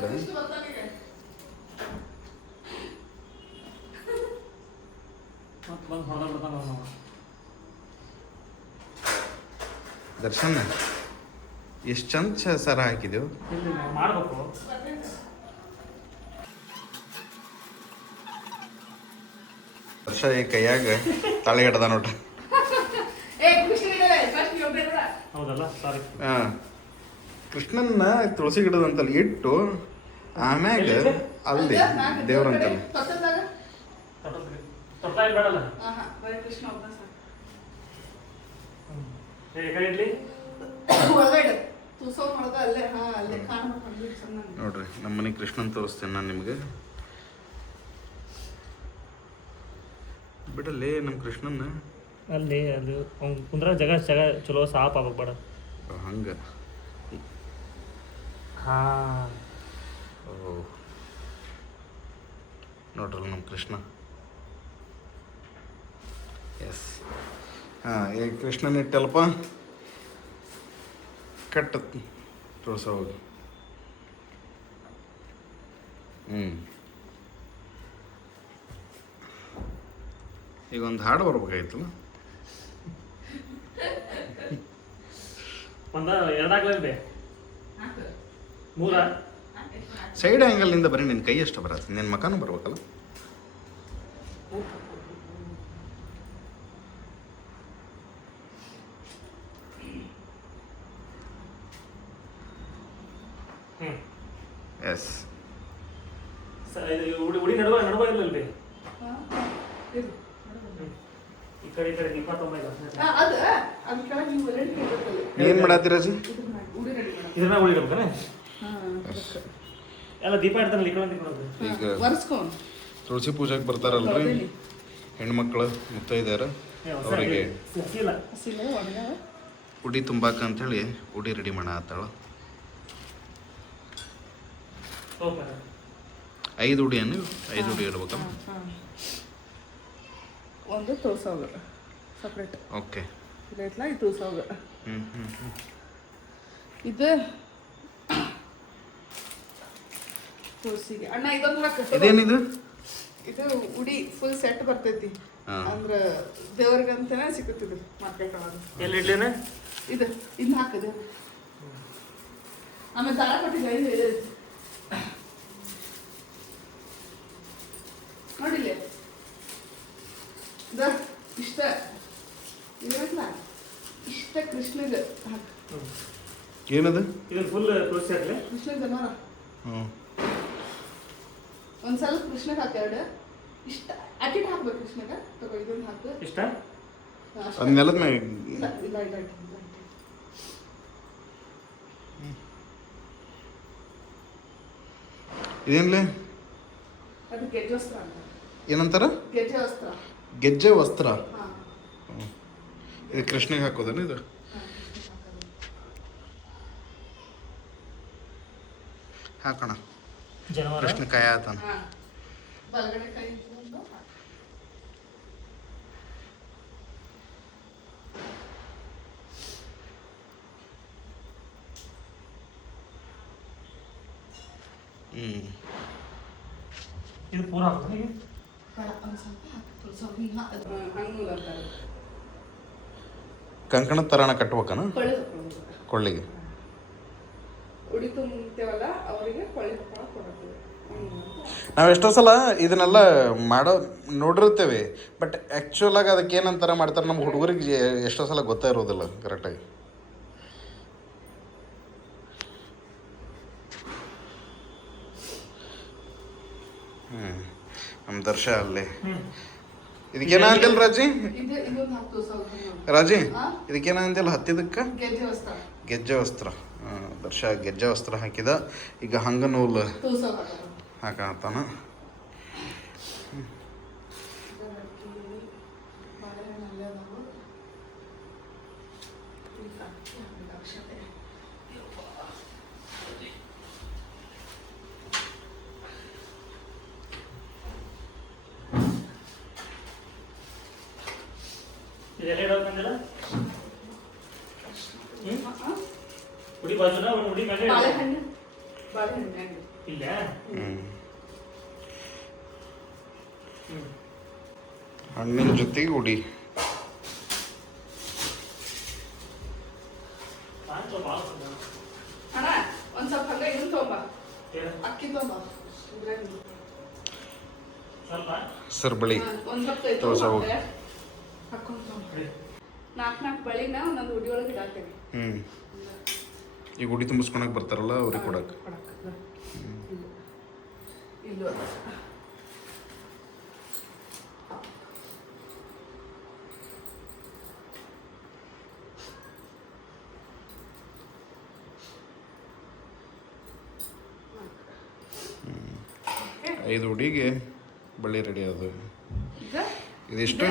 ದರ್ಶನ್, ಎಷ್ಟು ಚಂದ ಸರ ಹಾಕಿದೆವು. ಮಾಡಬೇಕು. ವರ್ಷ ಈ ಕೈಯಾಗ ತಾಳಿ ಹಿಡ್ದ ನೋಡ್ರಿ. ಹೌದಲ್ಲ, ಸಾರಿ. ಹಾಂ, ಕೃಷ್ಣನ್ನ ತುಳಸಿ ಗಿಡದಂತಲ್ಲಿ ಇಟ್ಟು ಆಮ್ಯಾಗ ಅಲ್ಲಿ ದೇವ್ರಂತಲ್ಲಿ ಬೇಡಲ್ಲ. ನೋಡ್ರಿ, ನಮ್ಮ ಮನೆ ಕೃಷ್ಣನ್ ತೋರಿಸ್ತೇನೆ ನಾನು ನಿಮ್ಗೆ. ಬಿಡಲ್ಲೇ ನಮ್ಮ ಕೃಷ್ಣನ್ನ ಅಲ್ಲಿ ಅದು ಕುಂದ್ರ ಜಾಗ ಚಲೋ ಸಾಪ್ ಆಗ್ಬೇಕು ಬೇಡ ಹಂಗೆ. ಹಾಂ, ಓ ನೋಡ್ರಲ್ಲ ನಮ್ಮ ಕೃಷ್ಣ. ಎಸ್, ಹಾಂ ಈಗ ಕೃಷ್ಣನ ಇಟ್ಟಲ್ಪ ಕಟ್ಟ ತೋರ್ಸ ಹೋಗಿ. ಈಗ ಒಂದು ಹಾಡು ಬರ್ಬೇಕಾಯ್ತಲ್ಲ. ಒಂದು ಎರಡಾಗ್ಲೇ ಮೂರ ಸೈಡ್ ಆ್ಯಂಗಲ್ನಿಂದ ಬರೀ ನಿನ್ನ ಕೈ ಅಷ್ಟು ಬರತ್ತೆ, ನಿನ್ನ ಮಕಾನು ಬರ್ಬೇಕಲ್ಲ. ಎಸ್ ಉಡಿ ನಡುವ ಇಲ್ಲಲ್ರಿ ಈ ಕಡೆ 29. ಅದು ಕೆಳಗೆ ನೀವು ರೆಡಿ ಮಾಡಬೇಕಲ್ಲ. ಏನು ಮಾಡತ್ತೀರ ಜಿ? ಉಡಿ ರೆಡಿ ಮಾಡ. ಇದ್ರನ್ನ ಉಡಿ ಇಡ್ಬೇಕನೆ ಎಲ್ಲ ದೀಪ ಇಡ್ತಾನಲ್ಲ ಈ ಕಡೆ ಈಗ ಒರೆಸ್ಕೊಂಡು ತುಳಸಿ ಪೂಜೆಗೆ ಬರ್ತಾರಲ್ರಿ ಹೆಣ್ಮಕ್ಳು ಮುತ್ತೈದ್ಯಾರ, ಅವರಿಗೆ ಹಸಿಲ್ಲ ಒಣಗ ಉಡಿ ತುಂಬಾಕ ಅಂತೇಳಿ ಉಡಿ ರೆಡಿ ಮಾಡತ್ತಾಳ. 5 ಉಡಿ ಅನ್ನು 5 ಉಡಿ ಇಡ್ಬೇಕಲ್ಲ. ಒಂದು ತುಳಸೋಗ ಸಪ್ರೇಟ್. ಓಕೆ ಇದೈತ್ಲ ಈ ತುಳಸೋಗ. ಇದು ತುಳಸಿಗೆ ಅಣ್ಣ ಇದೊಂದು ಹಾಕ. ಇದೇನಿದು? ಇದು ಉಡಿ ಫುಲ್ ಸೆಟ್ ಬರ್ತೈತಿ. ಅಂದ್ರ ದೇವ್ರಿಗಂತನೇ ಸಿಗುತ್ತಿದ್ದು ಮಾರ್ಕೆಟ್ ಒಳಗೆ. ಎಲ್ಲಿ ಇಡ್ಲೇನ ಇದು ಇನ್ನು ಹಾಕದ ಆಮೇಲೆ ದಾರ ಕೊಟ್ಟಿಲ್ಲ. ಇದು ನೋಡಿಲ್ಲ ಇಷ್ಟ ಇರಲ್ಲ ಇಷ್ಟ ಕೃಷ್ಣಗ ಹಾಕ. ಏನದು? ಇದನ್ನ ಫುಲ್ ತುಳಸಿ ಹಾಕ್ಲೆ ಕೃಷ್ಣ ಜನರ ಒಂದ್ಸಲ ಕೃಷ್ಣಗೆ ಹಾಕ. ಎರಡು ಇಷ್ಟ ಅಟ್ಟಿಟ್ ಹಾಕ್ಬೇಕು ಕೃಷ್ಣಗ. ತಗೋ ಇದೊಂದು ಹಾಕು. ಇಷ್ಟ ಅದು ನೆಲದ ಮ್ಯಾಗ ಇಲ್ಲ ಇಲ್ಲ ಇಲ್ಲ ಇದೇನ್ಲೆ? ಅದು ಗೆಜ್ಜೆ ವಸ್ತ್ರ ಅಂತ. ಏನಂತಾರ? ಗೆಜ್ಜೆ ವಸ್ತ್ರ. ಗೆಜ್ಜೆ ವಸ್ತ್ರ. ಹಾಂ ಇದು ಕೃಷ್ಣಗೆ ಹಾಕೋದೇನು ಇದು? ಹಾಕೋಣ. ಕೃಷ್ಣ ಕಾಯ ಆತಾನ. ಬಲಗಡೆ ಕೈ ಇಟ್ಕೊಂಡು ಇದು ಪೂರ ಹಾಕ್ತಾನೆ ಈಗ ಒಂದು ಸ್ವಲ್ಪ ಹಾಕಿ ಹಣ್ಣು ಅಂತಾರೆ. ಕಂಕಣದ ತರಾಣ ಕಟ್ಬೇಕನ ಕೊಳ್ಳೆ ಕೊಳ್ಳಿಗೆ? ಉಡಿ ತುಂಬ್ತೇವಲ್ಲ ಅವರಿಗೆ ಕೊಳ್ಳೆ ಕೊಡಬೇಕು. ನಾವು ಎಷ್ಟೋ ಸಲ ಇದನ್ನೆಲ್ಲ ಮಾಡೋ ನೋಡಿರ್ತೇವೆ, ಬಟ್ ಆ್ಯಕ್ಚುಲ್ ಆಗಿ ಅದಕ್ಕೆ ಏನಂತಾರ ಮಾಡ್ತಾರೆ ನಮ್ಮ ಹುಡುಗರಿಗೆ ಎಷ್ಟೋ ಸಲ ಗೊತ್ತೇ ಇರೋದಿಲ್ಲ ಕರೆಕ್ಟಾಗಿ. ನಮ್ಮ ದರ್ಶ ಅಲ್ಲಿ ಇದಕ್ಕೇನ ಅಂತಿಲ್ಲ ರಾಜಿ? ರಾಜಿ ಇದಕ್ಕೇನ ಅಂತಿಲ್ಲ ಹತ್ತಿದಕ್ಕೆ? ಗೆಜ್ಜೆ ವಸ್ತ್ರ. ದರ್ಶ ಗೆಜ್ಜೆ ವಸ್ತ್ರ ಹಾಕಿದ. ಈಗ ಹಂಗ ನೂಲು ಹಾಕತ್ತಾನ. ಇದೆಲ್ಲ ಇಡೋಕಂದಿಲ್ಲ ಉಡಿ ಬಾಜುನ ಒಂದು ಉಡಿ ಮೇಲೆ ಇಲ್ಲ. ಹಣ್ಣಿನ ಜೊತೆಗೆ ಉಡಿ. ಅಣ್ಣ ಒಂದ್ ಸ್ವಲ್ಪ ಹಂಗ ಇದನ್ನ ತಗೊಂಬ, ಅಕ್ಕಿ ತಗೊಂಬ. ಸ್ವಲ್ಪ ಸರ್ಬಳಿ ಒಂದ್ ಸ್ವಲ್ಪ ತೋರ್ಸ ಹೋಗಿ. ಹಾಕೊಂಡು ನಾಲ್ಕು ಬಳಿನ ಒಂದೊಂದು ಉಡಿ ಒಳಗೆ ಇಡಾಕ್ತೇವೆ. ಈಗ ಉಡಿ ತುಂಬಿಸ್ಕೊಳಕ್ ಬರ್ತಾರಲ್ಲ ಅವ್ರಿಗೆ ಕೊಡಕ್ಕೆ. ಇಲ್ಲ ಐದು ಉಡಿಗೆ ಬಳ್ಳಿ ರೆಡಿ ಅದು. ಇದಿಷ್ಟು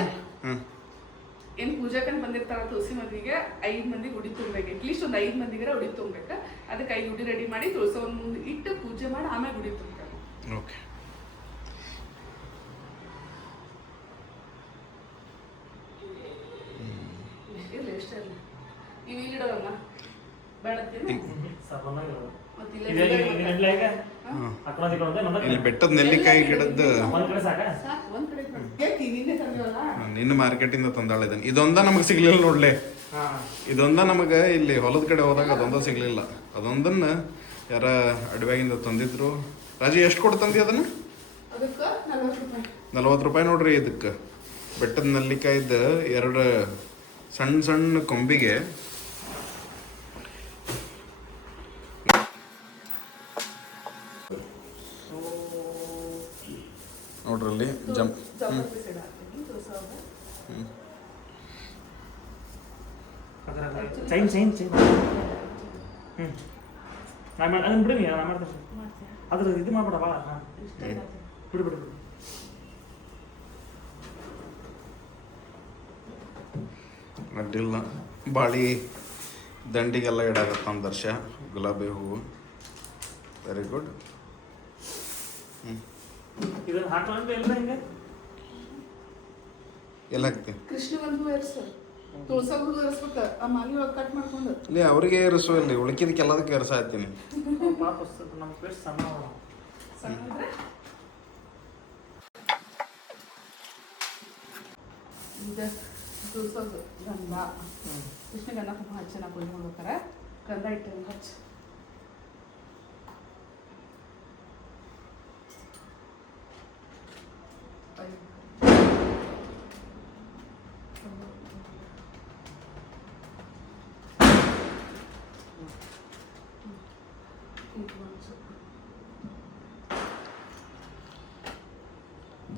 ಏನು ಪೂಜಾಕನ್ ಬಂದಿರ್ತಾರ ತುಳಸಿ ಮದ್ವಿಗೆ 5 ಮಂದಿಗೆ ಉಡಿ ತುಂಬಬೇಕು. ಅಟ್ಲೀಸ್ಟ್ ಒಂದು 5 ಮಂದಿಗೆ ಉಡಿ ತುಂಬಬೇಕು. ಅದಕ್ಕೆ 5 ಉಡಿ ರೆಡಿ ಮಾಡಿ ತುಳಸೋನ್ ಮುಂದೆ ಇಟ್ಟು ಪೂಜೆ ಮಾಡಿ ಆಮೇಲೆ ಉಡಿ ತುಂಬಬೇಕು. ಓಕೆ. ಬೇಡತ್ತೇನೆ ಸರ್ ಬಂದಂಗಿರೋದು ಮತ್ತೆ ಇದೆ ಇಲ್ಲೇ ಈಗ ಅಕ್ಕಡಿ ಕೊಡೋದು ಇಲ್ಲಿ ಬೆಟ್ಟದ ನೆಲ್ಲಿಕಾಯಿ ಗಿಡದ್ದು ಒಂದ್ ಕಡೆ ಸಾಕ ಸಾಕು ಒಂದ್ ಕಡೆ ಕೇಳ್ತಿ ನಿನ್ನೆ ತಂದಿವಲ್ಲ ನಿನ್ನ ಮಾರ್ಕೆಟಿಂದ ತಂದಾಳಿದ್ದಾನೆ ಇದೊಂದ ನಮಗೆ ಸಿಗ್ಲಿಲ್ಲ ನೋಡ್ಲೆ ಹಾ ಇದೊಂದ ನಮಗೆ ಇಲ್ಲಿ ಹೊಲದ ಕಡೆ ಹೋದಾಗ ಅದೊಂದ ಸಿಗ್ಲಿಲ್ಲ ಅದೊಂದನ್ನ ಯಾರ ಅಡವ್ಯಾಗಿಂದ ತಂದಿದ್ರು ರಾಜಿ ಎಷ್ಟು ಕೊಟ್ಟು ತಂದಿ ಅದನ್ನ ಅದಕ್ಕೆ 40 ರೂಪಾಯಿ 40 ರೂಪಾಯಿ ನೋಡ್ರಿ ಇದಕ್ಕೆ ಬೆಟ್ಟದ ನೆಲ್ಲಿಕಾಯ್ದು 2 ಸಣ್ಣ ಸಣ್ಣ ಕೊಂಬಿಗೆ ನೋಡ್ರಲ್ಲಿ ಜಂಪ್ ಚೈನ್ ಚೈನ್ ಚೈನ್ ಅದನ್ನ ಬಿಡಿ ನಾ ಮಾಡ್ತೀನಿ ಅದ್ರ ಇದು ಮಾಡ್ಬೇಡ ಭಾಳ ಬಿಡು ಬಿಡು ಬಿಡು ಅಡ್ಡಿಲ್ಲ ಬಾಳಿ ದಂಡಿಗೆಲ್ಲ ಇಡಾಕತ್ತ ದರ್ಶ ಗುಲಾಬಿ ಹೂವು ವೆರಿ ಗುಡ್ ಇದನ್ನ ಹಾಕೊಂಡು ಇಲ್ಲ ಹಿಂಗೆ ಎಲ್ಲ ಹಾಕ್ತಿ ಕೃಷ್ಣ ಒಂದು ಏರ್ಸು ತುಳಸಗೂ ಏರ್ಸ್ಬೇಕು ಆ ಮಾಲಿ ಒಳಗೆ ಕಟ್ ಮಾಡ್ಕೊಂಡು ಇಲ್ಲಿ ಅವರಿಗೆ ಏರಿಸು ಇಲ್ಲಿ ಉಳ್ಕಿದಕ್ಕೆ ಎಲ್ಲದಕ್ಕೆ ಏರ್ಸ ಹತ್ತೀನಿ ಪಾಪ ನಮ್ಮ ಪೇಸ್ಟ್ ಸಣ್ಣ ಸಣ್ಣದ್ರೆ ಈಗ ತುಳಸೋದು ಗಂಧ ಕೃಷ್ಣ ಗಂಧ ಕುಂಕುಮ ಹಚ್ಚಿ ನಾವು ಪೂಜೆ ಮಾಡ್ಬೇಕಾರೆ ಗಂಧ ಇಟ್ಟು ಹಚ್ಚಿ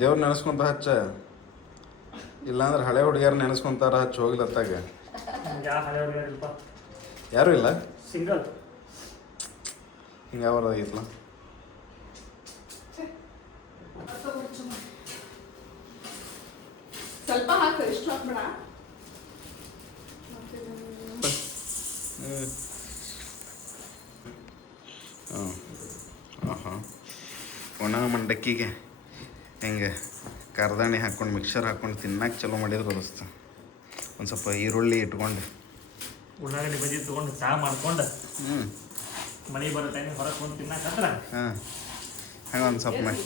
ದೇವ್ರು ನೆನೆಸ್ಕೊಂತ ಹಚ್ಚ ಇಲ್ಲಾಂದ್ರೆ ಹಳೆ ಹುಡುಗಿಯರು ನೆನೆಸ್ಕೊಂತಾರ ಹಚ್ಚ ಹೋಗಿಲತ್ತಾಗ ಯಾವ ಹಳೆ ಇಲ್ಪ ಯಾರು ಇಲ್ಲ ಸಿಂಗಲ್ ಹಿಂಗೆ ಅವರಾಗಿತ್ತಲ್ಲ ಸ್ವಲ್ಪ ಹಾಕ ಇಷ್ಟು ಹಾಕ್ಬೇಡ ಹಾಂ ಒಣ ಮಂಡಕ್ಕಿಗೆ ಹೆಂಗೆ ಕರ್ದಾಣಿ ಹಾಕ್ಕೊಂಡು ಮಿಕ್ಸರ್ ಹಾಕ್ಕೊಂಡು ತಿನ್ನಕ್ಕೆ ಚಲೋ ಮಾಡಿದ್ರೆ ಬರಸ್ತ ಒಂದು ಸ್ವಲ್ಪ ಈರುಳ್ಳಿ ಇಟ್ಕೊಂಡು ಉಳ್ಳಾಗಡ್ಡಿ ಬಜ್ಜಿ ತೊಗೊಂಡು ಚಹಾ ಮಾಡ್ಕೊಂಡು ಮಳೆ ಬರೋ ಟೈಮಿಗೆ ಹೊರಗೆ ಕೊಂಡು ತಿನ್ನಕಂದ್ರೆ ಹಾಂ ಹಂಗೆ ಒಂದು ಸ್ವಲ್ಪ ಮಾಡಿ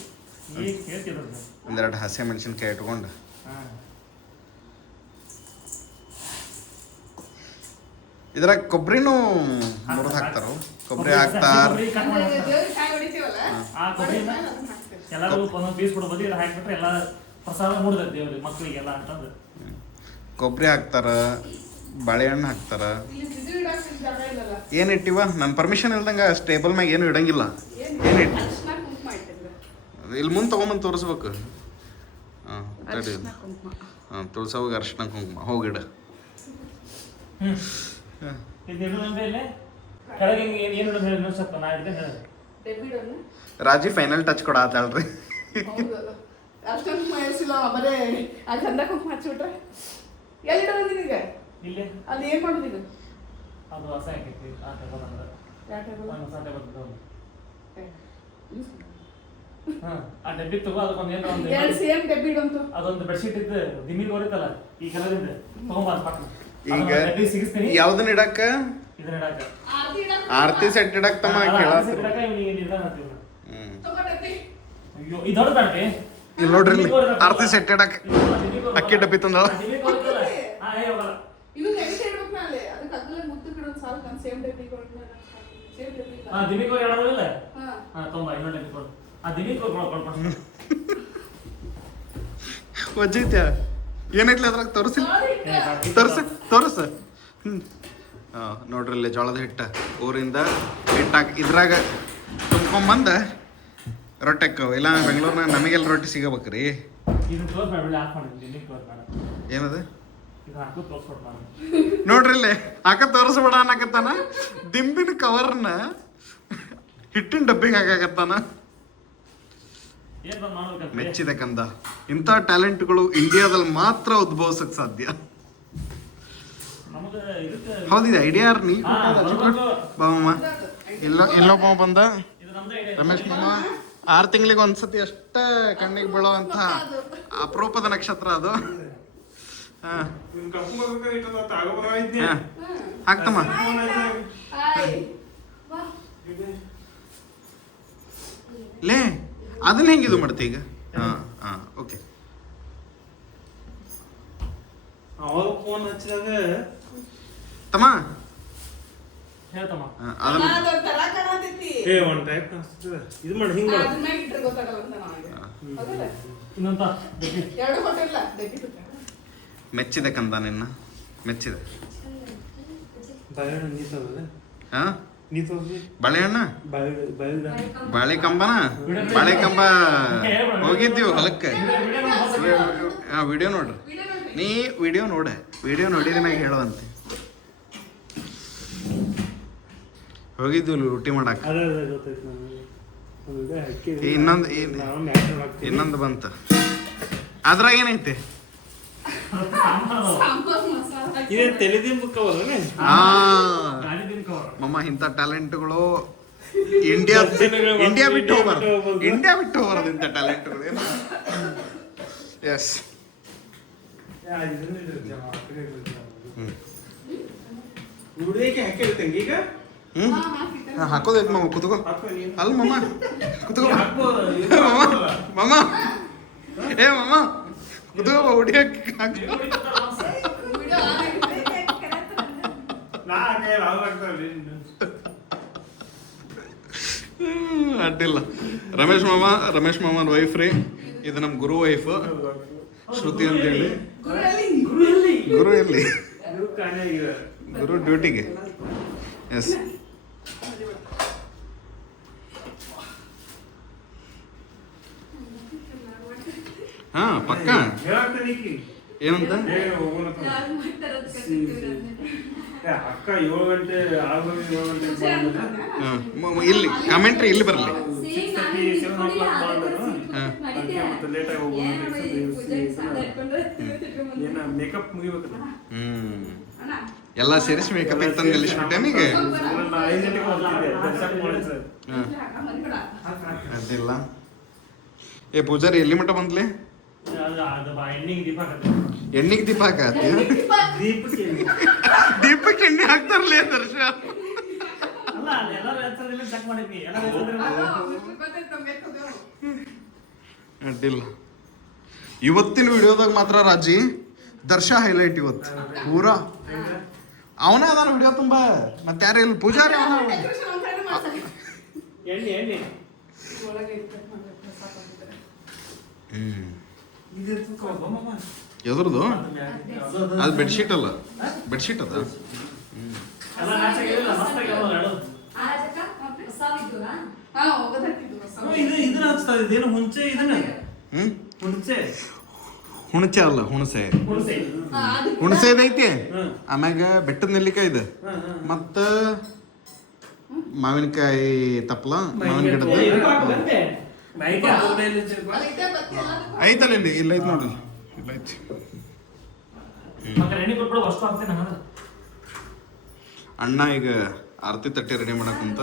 ಈಗ ಕೇಳ್ತಿರೋದು ಒಂದೆರಡು ಹಸಿ ಮೆಣಸಿನ್ಕಾಯಿ ಇಟ್ಕೊಂಡು ಹಾಂ ಇದ್ರಾಗ ಕೊಬ್ಬರಿನೂ ಮುರಿದು ಹಾಕ್ತಾರೋ ಕೊಬ್ಬರಿ ಹಾಕ್ತಾರ ದೇವ್ರಿಗೆ ಕಾಯಿ ಹೊಡಿತೀವಲ್ಲ ಆ ಕೊಬ್ಬರಿನ ಎಲ್ಲರೂ ಒಂದೊಂದು ಪೀಸ್ ಕೊಡ್ಬೋದು ಇದು ಹಾಕಿಬಿಟ್ರೆ ಎಲ್ಲ ಪ್ರಸಾದ ಮೂಡ್ತದೆ ದೇವ್ರಿಗೆ ಮಕ್ಕಳಿಗೆಲ್ಲ ಅಂತಂದು ಕೊಬ್ಬರಿ ಹಾಕ್ತಾರ ಬಾಳೆಹಣ್ಣು ಹಾಕ್ತಾರ ಇಲ್ಲಿ ಇದು ಇಡಕ್ಕೆ ಜಾಗ ಇಲ್ಲಲ್ಲ ಏನು ಇಟ್ಟಿವ ನನ್ನ ಪರ್ಮಿಷನ್ ಇಲ್ದಂಗೆ ಟೇಬಲ್ ಮ್ಯಾಗ ಏನು ಇಡಂಗಿಲ್ಲ ಏನು ಇಟ್ಟು ಅರ್ಶಿನ ಕುಂಕುಮ ಇಟ್ಟಿದ್ರೆ ಇಲ್ಲಿ ಮುಂದೆ ತೊಗೊಂಬಂದು ತೋರಿಸ್ಬೇಕು ಹಾಂ ತಡಿ ಅರ್ಶಿನ ಕುಂಕುಮ ಹಾಂ ತುಳಸೋವಾಗ ಅರ್ಶಿನ ಕುಂಕುಮ ಹೋಗಿಡ ಇದು ಇಡೋದಂದ್ರೆ ಇಲ್ಲಿ ಕೆಳಗೆ ಹಿಂಗೆ ಏನು ಇಡೋದು ಹೇಳಿ ಸ್ವಲ್ಪ ನಾ ಇಡ್ತೇನೆ ಹೇಳಿ ಡೆಬಿಡನ್ನು ರಾಜಿ ಫೈನಲ್ ಟಚ್ ಕೊಡಾತಾಳ್ರಿ ಹೌದಲ್ಲ ಅರ್ಶಿನ ಕುಂಕುಮ ಇರಿಸಿಲ್ಲ ಬರೇ ಆ ಗಂಧ ಕುಂಕುಮ ಹಚ್ಚಿಬಿಟ್ರೆ ಎಲ್ಲಿಡೋದು ನಿನಗೆ ಇಲ್ಲಿ ಅಲ್ಲಿ ಏನು ಮಾಡೋದು ಈಗ ಅದು ಹೊಸ ಹಾಕೈತಿ ಆ ಟೇಬಲ್ ಅಂದ್ರೆ ಯಾವ ಟೇಬಲ್ ಒಂದು ಹೊಸ ಟೇಬಲ್ ತಗೊಂಡು ಹಾಂ ಆ ಡಬ್ಬಿ ತಗೋ ಅದಕ್ಕೊಂದು ಏನೋ ಒಂದು ಎರಡು ಸೇಮ್ ಡೆಬ್ಬಿ ಇಡಂತು ಅದೊಂದು ಬೆಡ್ಶೀಟ್ ಇದ್ದು ದಿಮಿಗೆ ಹೊರಿತಲ್ಲ ಈ ಕಲರಿಂದ ತಗೊಂಬ ಪಕ್ಕ ಈಗ ಡಬ್ಬಿ ಸಿಗಿಸ್ತೀನಿ ಯಾವ್ದನ್ನ ಇಡಕ್ಕ ಇದನ್ನ ಇಡಾಕ ಆರತಿ ಇಡಕ್ಕೆ ಆರತಿ ಸೆಟ್ ಇಡಕ್ ತಮ್ಮ ಕೇಳಾತ್ರ ಇಡಾಕ ಇವ್ನಿಗೆ ಇದಾನ ಅಂತೀವಿ ತಗೋ ಡೆಬ್ಬಿ ಅಯ್ಯೋ ಇದು ದೊಡ್ಡ ಬ್ಯಾಟ್ರಿ ಇಲ್ಲಿ ನೋಡ್ರಿ ಇಲ್ಲಿ ಆರತಿ ಸೆಟ್ ಇಡಕ್ ಅಕ್ಕಿ ಡಬ್ಬಿ ತಂದಳ ಹಾ ಹೇ ಹೋಗಲ್ಲ ಇದು ಹೆಂಗೆ ಇಡ್ಬೇಕು ನಾಳೆ ಅದಕ್ಕೆ ಅಗಲ ಮುದ್ದು ಗಿಡೊಂದು ಸಾಲು ನಾನು ಸೇಮ್ ಡೆಬ್ಬಿ ಕೊಡ್ತೀನಿ ಸೇಮ್ ಡೆಬ್ಬಿ ಹಾ ದಿಮಿಗೆ ಹೋಗಿ ಹೇಳೋದಿಲ್ಲ ಹಾಂ ಹಾ ತೊಂಬ ಇನ್ನೊಂದು ಡಬ್ಬಿ ಕೊಡು ಆ ದಿಮಿಗೆ ಹೋಗಿ ಕೊಡ್ಕೊಂಡು ವಜ್ಜೈತ್ಯ ಏನೈತ್ಲಿ ಅದ್ರಾಗ ತೋರಿಸಿಲ್ಲ ತೋರ್ಸ ಹಾಂ ನೋಡ್ರಿ ಇಲ್ಲಿ ಜೋಳದ ಹಿಟ್ಟ ಊರಿಂದ ಹಿಟ್ಟಾಕಿ ಇದ್ರಾಗ ತುಂಬ್ಕೊಂಬಂದ ರೊಟ್ಟಿ ಅಕ್ಕವು ಇಲ್ಲ ಬೆಂಗಳೂರಿನಾಗ ನಮಗೆಲ್ಲ ರೊಟ್ಟಿ ಸಿಗಬೇಕ್ರಿ ಇದನ್ನ ಕ್ಲೋಸ್ ಮಾಡಬೇಡಿ ಆಫ್ ಮಾಡಿ ದಿಮಿಗೆ ಕ್ಲೋಸ್ ಮಾಡ ಏನದು ಇದು ಹಾಕು ಕ್ಲೋಸ್ ಮಾಡಿ ನೋಡ್ರಿ ಇಲ್ಲಿ ಹಾಕ ತೋರಿಸ್ಬೇಡ ಅನ್ನಕತ್ತಾನ ದಿಂಬಿನ ಕವರ್ನ ಹಿಟ್ಟಿನ ಡಬ್ಬಿಗೆ ಹಾಕಾಕತ್ತಾನ ಏನ್ ಮಾಡ್ಬೇಕಂತ ಮೆಚ್ಚಿದೆ ಕಂದ ಇಂಥ ಟ್ಯಾಲೆಂಟ್ಗಳು ಇಂಡಿಯಾದಲ್ಲಿ ಮಾತ್ರ ಉದ್ಭವಿಸಕ್ ಸಾಧ್ಯ ನಮಗೆ ಇದಕ್ಕೆ ಹೌದಿದೆ ಐಡಿಯಾ ನೀ ಹಾ, ಬರ್ಬೇಕು. ಬಾವಮ್ಮ ಇಲ್ಲೊಬ್ಬ ಬಂದ ಇದು ನಮ್ದೇ idea. ರಮೇಶ್ ಮಾಮ 6 ತಿಂಗಳಿಗೆ ಒಂದ್ಸತಿ ಅಷ್ಟೇ ಕಣ್ಣಿಗೆ ಬೀಳೋವಂಥ ಅಪರೂಪದ ನಕ್ಷತ್ರ ಅದು ಹಾಂ ನಿನ್ ಕರ್ಕೊಂಡ್ ಬರ್ಬೇಕಾದ್ರೆ ಇಟ್ಟು ತಾಗೋಬರ ಇದ್ನಿ ಹಾಂ ಹಾಕ್ತಮ್ಮ ಹಾಯ್ ವಾ ಲೇ ಅದನ್ನ ಹೆಂಗೆ ಇದು ಮಾಡ್ತಿ ಈಗ ಹಾಂ ಹಾಂ ಓಕೆ ಅವಾಗ ಫೋನ್ ಹಚ್ಚಿದಾಗ ತಮ್ಮ ಹೇಳ್ತಮ್ಮ ಅದನ್ನ ತರ ಕಾಣತೈತಿ ಒಂದ್ ಟೈಪ್ ಅನ್ಸ್ತದ ಇದು ಮಾಡಿ ಹಿಂಗ ಮಾಡಿ ಅದನ್ನ ಇಟ್ರೆ ಗೊತ್ತಾಗಲ್ಲ ಅಂತ ನನಗೆ ಹೌದಲ್ಲ ಇನ್ನೊಂದ ಎರಡು ಕೊಟ್ಟಿಲ್ಲ ಡಬ್ಬಿ ಮೆಚ್ಚಿದೆ ಕಂದ ನಿನ್ನ ಮೆಚ್ಚಿದೆ ಬಾಳೆಹಣ್ಣು ನೀತದ ಹಾಂ ನೀತೋದ್ರಿ ಬಾಳೆಹಣ್ಣ ಬಾಳೆಹಣ್ಣು ಬಾಳೆಕಂಬನ ಬಾಳೆಕಂಬ ಹೋಗಿದ್ದೀವಿ ಹೊಲಕ್ಕೆ ಹಾಂ ವಿಡಿಯೋ ನೋಡ್ರಿ ನೀ ವಿಡಿಯೋ ನೋಡ ವಿಡಿಯೋ ನೋಡಿದ್ರೆ ಮ್ಯಾಗ ಹೇಳುವಂತೆ ಹೋಗಿದ್ದೀವಿ ಲೂಟಿ ಮಾಡಕ್ಕೆ ಅದ ಗೊತ್ತಾಯ್ತು ನನಗೆ ಒಂದು ಇದೆ ಹಾಕಿದ್ವಿ ಇನ್ನೊಂದು ಬಂತ ಅದ್ರಾಗ ಏನೈತೆ ಸಾಂಬಾರ್ ಮಸಾಲ ಇದೇ ತೆಲಿದಿನ ಬುಕ್ ಅವರೇ ಮಮ್ಮ ಇಂಥ ಟ್ಯಾಲೆಂಟ್ಗಳು ಇಂಡಿಯಾ ಬಿಟ್ಟು ಹೋಗ್ಬಾರ್ದು ಇಂಥ ಟ್ಯಾಲೆಂಟ್ಗಳು ಏನು ಎಸ್ ಹುಡುಗಕ್ಕೆ ಹಾಕಿರ್ತಂಗೆ ಈಗ ಹಾಕೋದೈತೆ ಮಮ್ಮ ಕುತ್ಕೋ ಅಲ್ಲ ಮಮ್ಮ ಕುತ್ಕೋ ಮಮ್ಮ ಏ ಮಮ್ಮ ಕುತ್ಕೋ ಹೊಡಿಯಕ್ಕೆ ವಿಡಿಯೋ ನಾ ಕೈಯಲ್ಲಿ ಆಗ್ತಾವ್ರಿ ಅಡ್ಡಿಲ್ಲ ರಮೇಶ್ ಮಾಮನ್ ವೈಫ್ ರೀ ಇದು ನಮ್ಮ ಗುರು ವೈಫ್ ಶ್ರುತಿ ಅಂತೇಳಿ ಗುರು ಎಲ್ಲಿ ಗುರು ಡ್ಯೂಟಿಗೆ ಎಸ್ ಹಾ ಪಕ್ಕ ಹೇಳಾಕ್ತಾನಿಕ್ಕಿ ಏನಂತ ಹೋಗೋಣ ಅಕ್ಕ 7 ಗಂಟೆ 6 ಗಂಟೆ ಇಲ್ಲಿ ಕಮೆಂಟ್ರಿ ಇಲ್ಲಿ ಬರಲಿ ಲೇಟಾಗಿ ಹೋಗೋಣ ಏನ ಮೇಕಪ್ ಮುಗಿಬೇಕಲ್ಲ ಎಲ್ಲ ಸೇರಿಸಿ ಮೇಕಪ್ ಇತ್ತಂದು ನಿಲ್ಲಿಸ್ಬಿಟ್ಟೆ ನೀಗ 5 ಗಂಟೆಗೆ ಹೋಗ್ತಿದ್ದೆ ದರ್ಶನ ಮಾಡಿ ಸರ್ ಅಡ್ಡಿಲ್ಲ ಏ ಪೂಜಾರಿ ಎಲ್ಲಿ ಮಟ್ಟ ಬಂದ್ಲಿ ಎಣ್ಣಿಗೆ ದೀಪ ಹಾಕತ್ತಿ ದೀಪಕ್ಕೆ ಎಣ್ಣೆ ಹಾಕ್ತಾರಲ್ಲೇ ದರ್ಶ ಅಡ್ಡಿಲ್ಲ ಇವತ್ತಿನ ವಿಡಿಯೋದಾಗ ಮಾತ್ರ ರಾಜಿ ದರ್ಶ ಹೈಲೈಟ್ ಇವತ್ತು ಪೂರಾ ಅವನೇ ಅದಾನ ವಿಡಿಯೋ ತುಂಬಾ ಮತ್ತೆ ಯಾರು ಇಲ್ಲಿ ಪೂಜಾರಿ ಅವನ ಎಣ್ಣೆ ಎದ್ರದು ಅದು ಬೆಡ್ಶೀಟ್ ಅಲ್ಲ ಬೆಡ್ಶೀಟ್ ಅದ ಇದನ್ನ ಹಚ್ತಾ ಇದೇನು ಹುಂಚೆ ಇದನ್ನ ಹ್ಮ್ ಹುಂಚೆ ಅಲ್ಲ ಹುಣಸೆ ಹುಣಸೆ ಇದೈತಿ ಆಮ್ಯಾಗ ಬೆಟ್ಟದ ನೆಲ್ಲಿಕಾಯಿ ಇದೆ ಮತ್ತ ಮಾವಿನಕಾಯಿ ತಪ್ಪಲ ಮಾವಿನ ಗಿಡದ ಐತಲ್ಲ ಇಲ್ಲಿ ಇಲ್ಲ ಐತಿ ನೋಡ್ರಿ ಇಲ್ಲ ಐತಿ ಅಣ್ಣ ಈಗ ಆರತಿ ತಟ್ಟೆ ರೆಡಿ ಮಾಡಕ್ಕಂತ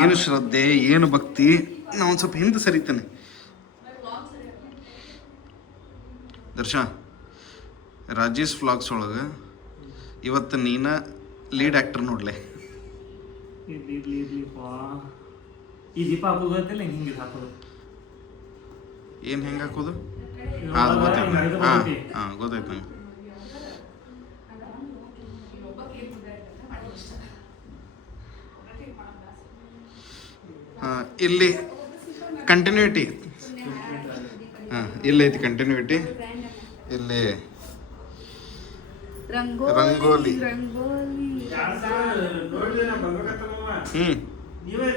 ಏನು ಶ್ರದ್ಧೆ ಏನು ಭಕ್ತಿ ನಾ ಒಂದು ಸ್ವಲ್ಪ ಹಿಂದೆ ಸರಿತೇನೆ ದರ್ಶ ರಾಜೇಶ್ ವ್ಲಾಗ್ಸ್ ಒಳಗೆ ಇವತ್ತು ನೀನ ಲೀಡ್ ಆಕ್ಟರ್ ನೋಡ್ಲೆ ಈ ದೀಪ ಹಾಕೋದಿಲ್ಲ ಹಿಂಗೆ ಹಾಕೋದು ಏನು ಹೆಂಗೆ ಹಾಕೋದು ಅದು ಗೊತ್ತಾಯ್ತು ಹಾಂ ಗೊತ್ತಾಯ್ತು ನಂಗೆ ಇಲ್ಲಿ ಕಂಟಿನ್ಯೂಟಿ ಹಾಂ ಇಲ್ಲೈತಿ ಕಂಟಿನ್ಯೂಟಿ ಇಲ್ಲಿ ರಂಗೋಲಿ ನೀವೇ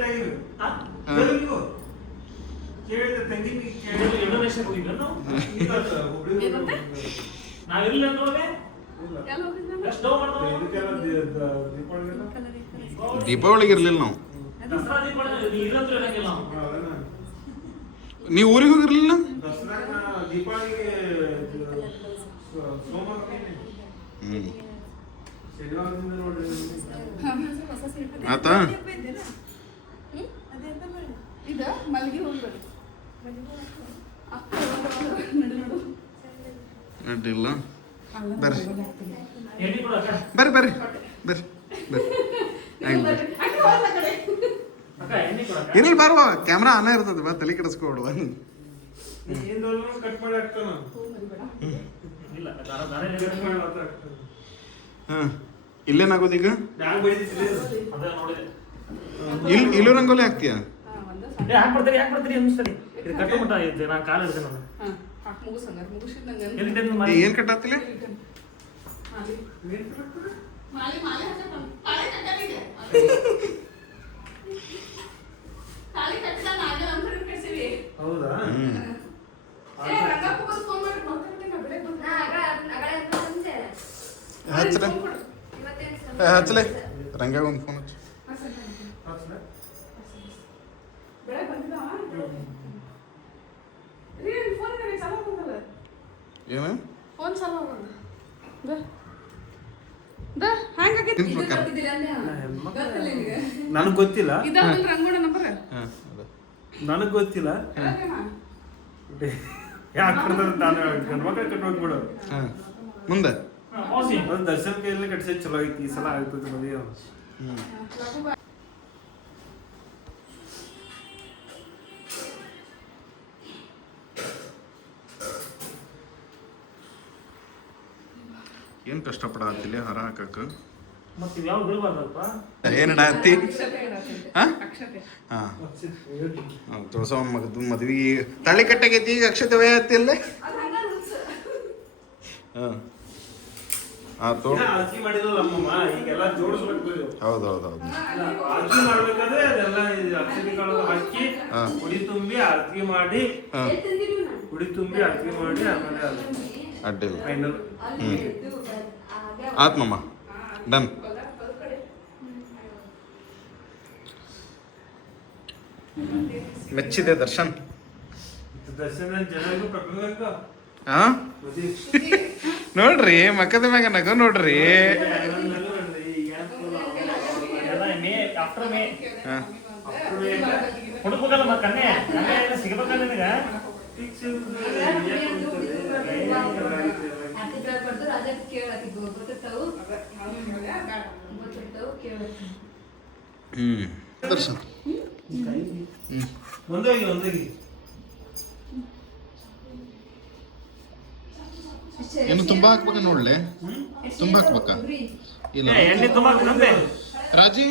ದೀಪಾವಳಿಗೆ ಇರ್ಲಿಲ್ಲ ನಾವು ನೀವು ಊರಿಗೆ ಹೋಗಿರ್ಲಿಲ್ಲ ದೀಪಾವಳಿಗೆ ಆತಾ ಇದ ಮಲ್ಗಿ ಹೋಗ್ಬೇಡಿ ನಡು ಅಡ್ಡಿಲ್ಲ ಬರ್ರಿ ಎಣ್ಣೆ ಕೊಡು ಅಕ್ಕ. ಬರ್ರಿ ಬರ್ರಿ ಬರ್ರಿ ಬರ್ರಿ ಆಯ್ತು ಬರ್ರಿ ಅಕ್ಕ ಹೋಗ್ಲ ಕಡೆ ಅಕ್ಕ ಎಣ್ಣೆ ಕೊಡು ಅಕ್ಕ. ಇರ್ಲಿ ಬರುವ ಕ್ಯಾಮ್ರಾ ಆನ ಇರ್ತದೆ ಬಾ ತಲೆ ಕೆಡಿಸ್ಕೊಡುವ ಕಟ್ ಮಾಡಿ ಹಾಕ್ತಾನ ಇಲ್ಲ ದಾರ ಕಟ್ ಮಾಡಿ ಮಾತ್ರ ಹಾಕ್ತಾನ. ಹಾಂ ಇಲ್ಲೇನಾಗೋದೀಗ ನಾನ್ ಬೈದಿದ್ದೆ ಅದ ನೋಡಿದೆ. ಇಲ್ಲೂ ರಂಗೋಲಿ ಹಾಕ್ತೀಯ ಯಾಕೆ ಬರ್ತೀರಿ ಅನ್ಸ್ತದೆ ಇದು ಕಟ್ಟು ಮಟ್ಟ ಐತೆ ನಾನು ಕಾಲು ಹಿಡ್ತೇನೆ ನಾನು ಮುಗಿಸಿದಂಗ ಎಲ್ಲಿ ಟೈಮ್ ಮಾಡಿ ಏನು ಕಟ್ಟಾತಿಲ್ಲ ಮಾಲಿ ಮಾಲಿ ಹಾಕಪ್ಪ ತಾಳಿ ಕಟ್ಟಲಿಗೆ ತಾಳಿ ಕಟ್ಟಿದ ನಾಗೆ ನಮ್ಮ ಕಡೆ ಕಟ್ಸಿವಿ ಹೌದಾ ಏ ರಂಗಪ್ಪ ಫೋನ್ ಮಾಡಿ ಮಾತಾಡ್ತೀನಿ ನಾ ಬೆಳಗ್ಗೆ ಬಂದೆ ಹಚ್ಚಲೆ ಹಚ್ಚಲೆ ರಂಗ ಒಂದು ಫೋನ್ ಹಚ್ಚು ಬೆಳಗ್ಗೆ ಬಂದಿದ್ದ ರೀ ಫೋನ್ ಮಾಡಿ ಚಾಲು ಬಂದಲ್ಲ ಏನು ಫೋನ್ ಚಾಲು ಬಂದ ದ ಹ್ಯಾಂಗ್ ಆಗೈತಿ ನಿನ್ ಪ್ರಕಾರ ನನಗೆ ಗೊತ್ತಿಲ್ಲ ಇದಾವಲ್ಲ ರಂಗೋಣ ನಂಬರ್ ಹಾಂ ಅದ ನನಗೆ ಗೊತ್ತಿಲ್ಲ ಯಾಕೆ ಕಟ್ತಾರೆ ನಾನು ಗಂಡ್ಮಕ್ಳು ಕಟ್ ಹೋಗ್ಬಿಡು ಹಾಂ ಮುಂದೆ ಮೋಸಿ ಒಂದು ದರ್ಶನ ಕೈಯಲ್ಲಿ ಕಟ್ಸಿ ಚಲೋ ಐತಿ ಈ ಸಲ ಆಗ್ತದೆ ಮದುವೆ ಹ್ಞೂ ಏನು ಕಷ್ಟಪಡತ್ತಿಲ್ಲ ಹರ ಹಾಕಕ್ಕೆ ಮತ್ತೆ ಯಾವ ಬೀಳ್ಬಾರ್ದಲ್ಪ. ಏನು ಹತ್ತಿ ಹಾಂ ಅಕ್ಷತೆ ಹಾಂ ತುಳಸವ ಮದ್ವೆ ತಾಳಿ ಕಟ್ಟಾಗೈತಿ ಈಗ ಅಕ್ಷತೆ ವಯ ಹತ್ತಿಲ್ಲ ಹಾಂ ಆತು ಆರ್ತಿ ಮಾಡಿದ್ರಲ್ಲ ಅಮ್ಮಮ್ಮ ಈಗೆಲ್ಲ ಜೋಡಿಸ್ಬೇಕು ಹೌದು ಹೌದು ಹೌದು ಆರ್ತಿ ಮಾಡ್ಬೇಕಾದ್ರೆ ಅದೆಲ್ಲ ಅಕ್ಷತೆಗಳು ಹಾಕಿ ಹಾ. ಉಡಿ ತುಂಬಿ ಆರ್ತಿ ಮಾಡಿ ಹಾಂ ಉಡಿ ತುಂಬಿ ಆರ್ತಿ ಮಾಡಿ ಆಮೇಲೆ ಅಡ್ಡಿಲ್ಲ ಫೈನಲ್ ಆತ್ ಮಮ್ಮ ಡನ್ ಮೆಚ್ಚಿದೆ ದರ್ಶನ್ ದರ್ಶನ ಜನರಿಗೂ ಕರ್ಕೊಂಡ್ಬೇಕು ಹಾ ನೋಡ್ರಿ ಮಕ್ಕದ ಮ್ಯಾಗ ನಗು ನೋಡ್ರಿ ಎಲ್ಲ ಮೇ ಆಫ್ಟರ್ ಮೇ ಹಾ. ಹುಡುಕ್ಬೇಕಲ್ಲ ಮತ್ತೆ ಕನ್ನೆ ಕನ್ನೆ ಎಲ್ಲ ಸಿಗಬೇಕಲ್ಲ ನಿನಗ. ಹ್ಮ್ ದರ್ಶನ್ ಒಂದೋಗಿ ಏನು ತುಂಬಾ ಹಾಕ್ಬೇಕ ನೋಡ್ಲೆ ತುಂಬಾ ಹಾಕ್ಬೇಕಾ ಇಲ್ಲ ಏ, ಎಣ್ಣೆ ತುಂಬ ಹಾಕ್ಬಿಡಂತೆ. ರಾಜಿ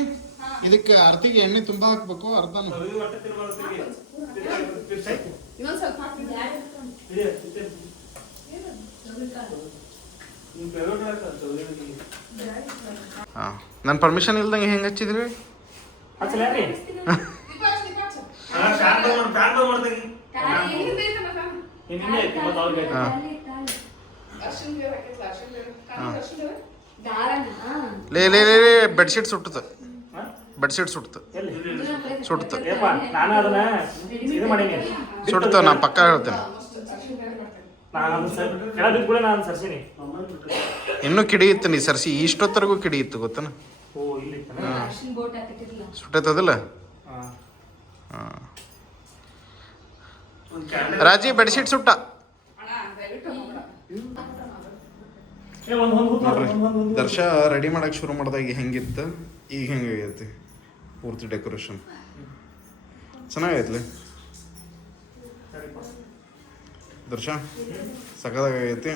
ಇದಕ್ಕೆ ಆರ್ತಿಗೆ ಎಣ್ಣೆ ತುಂಬಾ ಹಾಕ್ಬೇಕು ಅರ್ಧನು ಇನ್ನೊಂದ್ ಸ್ವಲ್ಪ ಹಾಕ್ತಿದ್ದೆ ಹಾ ನನ್ನ ಪರ್ಮಿಷನ್ ಇಲ್ದಂಗೆ ಹೆಂಗ್ ಹಚ್ಚಿದ್ರಿ ಹಚ್ಚಲ ರೀ ನಿನ್ನೆ ಐತಿ ಮತ್ತೆ ಅವ್ರಿಗೆ ಐತಿ. ಹಾ ಅರ್ಶಿನ ಬೇರೆ ಹಾಕಿದ್ಲ ಅರ್ಶಿನ ಬೇರೆ ಅರ್ಶಿನ ಬೇರೆ ಲೇ ಲೇ ಲೇ ಲೇ ಬೆಡ್ಶೀಟ್ ಸುಟ್ಟದ ಹಾ? ಬೆಡ್ಶೀಟ್ ಸುಟ್ತು ಎಲ್ಲಿ ಸುಟ್ತು ಏಪ್ಪ ನಾನು ಅದನ್ನ ಇದು ಮಾಡೀನಿ ಸುಟ್ತು ನಾ ಪಕ್ಕ ಹೇಳ್ತೇನೆ ನಾನು ಕೆಳಗೆ ಬಿದ್ದು ಕೂಡ ನಾನು ಸರ್ಸೀನಿ. ಇನ್ನೂ ಕಿಡಿಯಿತ್ತು ನೀ ಸರ್ಸಿ ಇಷ್ಟೊತ್ತರೆಗೂ ಕಿಡಿಯಿತ್ತು ಗೊತ್ತನ ಓ ಇಲ್ಲಿ ಇತ್ತನ? ಸುಟ್ಟೈತದಿಲ್ಲ ಹಾ. ಹಾಂ ರಾಜಿ ಬೆಡ್ಶೀಟ್ ಸುಟ್ಟ ಅಣ್ಣ ದಯವಿಟ್ಟು ಹೋಗ್ಬೇಡ ಏ, ಒಂದ್ ಹುಟ್ಟು ನೋಡ್ರಿ ಒಂದು ದರ್ಶ ರೆಡಿ ಮಾಡಕ್ ಶುರು ಮಾಡಿದಾಗ ಹೆಂಗಿತ್ತು ಈಗ ಹೆಂಗಾಗೈತಿ ಪೂರ್ತಿ ಡೆಕೋರೇಷನ್ ಚೆನ್ನಾಗೈತ್ಲಿ ದರ್ಶ ಸಖತ್ತಾಗೈತಿ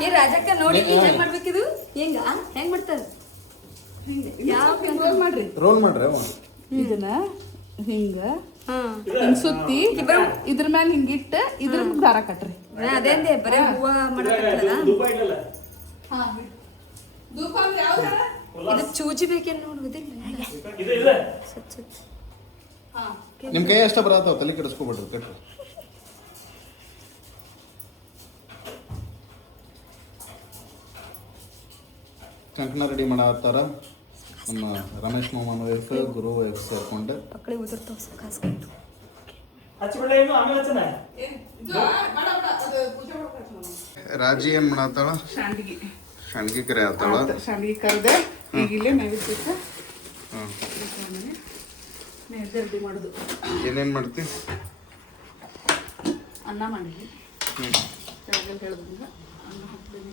ಏ ರಾಜಕ್ಕ ನೋಡಿ ಹೆಂಗ್ ಮಾಡ್ಬೇಕಿದು ಹೆಂಗ್ ಮಾಡ್ತಾರ ಯಾವ ಮಾಡ್ರಿ ರೋಲ್ ಮಾಡ್ರಿ ಇದನ್ನ ಹಿಂಗ ಹಾ ಹಿಂಗ್ ಸುತ್ತಿ ಇದ್ರ ಮ್ಯಾಲ ಹಿಂಗಿಟ್ಟ ಇದ್ರ ದಾರ ಕಟ್ರಿ ಅದೇಂದೆ ಬರೇ ಹೂವ ಮಾಡಕತ್ತಲ್ಲ ಧೂಪ ಇಡಲ್ಲ. ಹಾ ಧೂಪ ಅಂದ್ರೆ ಯಾವ್ದು ಇದು ಚೂಜಿ ಬೇಕೇನ್ ನೋಡುವುದಿಲ್ಲ ಇದು ಇದೆ ಸತ್ ಸತ್ ಹಾ ನಿಮ್ಮ ಕೈ ಅಷ್ಟ ಬರತ್ತಾವ ತಲೆ ಕೆಡಿಸ್ಕೊಬಿಡ್ರಿ ಕಟ್ರಿ ಕಂಕಣ ರೆಡಿ ಮಾಡತ್ತಾರ ನಮ್ಮ ರಮೇಶ್ ಮಾಮನ ವೈಫ್ ಗುರು ವೈಫ್ ಸೇರ್ಕೊಂಡು ಪಕ್ಕಳಿ ಉದುರ್ತಾವ ಕಾಸ್ಕೊಂಡು ಹಚ್ಚಿಬಿಡ ಏನು ಆಮೇಲೆ ಹಚ್ಚನ ಇದು ಬೇಡ ಬೇಡ ಅದು ಪೂಜೆ ಮಾಡ್ಬೇಕು ರಾಜಿ ಏನ್ ಮಾಡತ್ತಾಳ ಶಾಂಡಿಗೆ ಶಾಂಡ್ಗಿ ಕರೆ ಆತಾಳ ಶಾಂಡಿಗೆ ಕರ್ದೆ ಈಗ ಇಲ್ಲೇ ನೈವೇದ್ಯಕ್ಕೆ ಹಾಂ ನೈವೇದ್ಯ ರೆಡಿ ಮಾಡೋದು. ಏನೇನು ಮಾಡ್ತಿ? ಅನ್ನ ಮಾಡಿದ್ವಿ, ಹ್ಞೂ ಹೇಳಿದ್ರಿಂದ ಅನ್ನ ಹಾಕ್ತೀನಿ.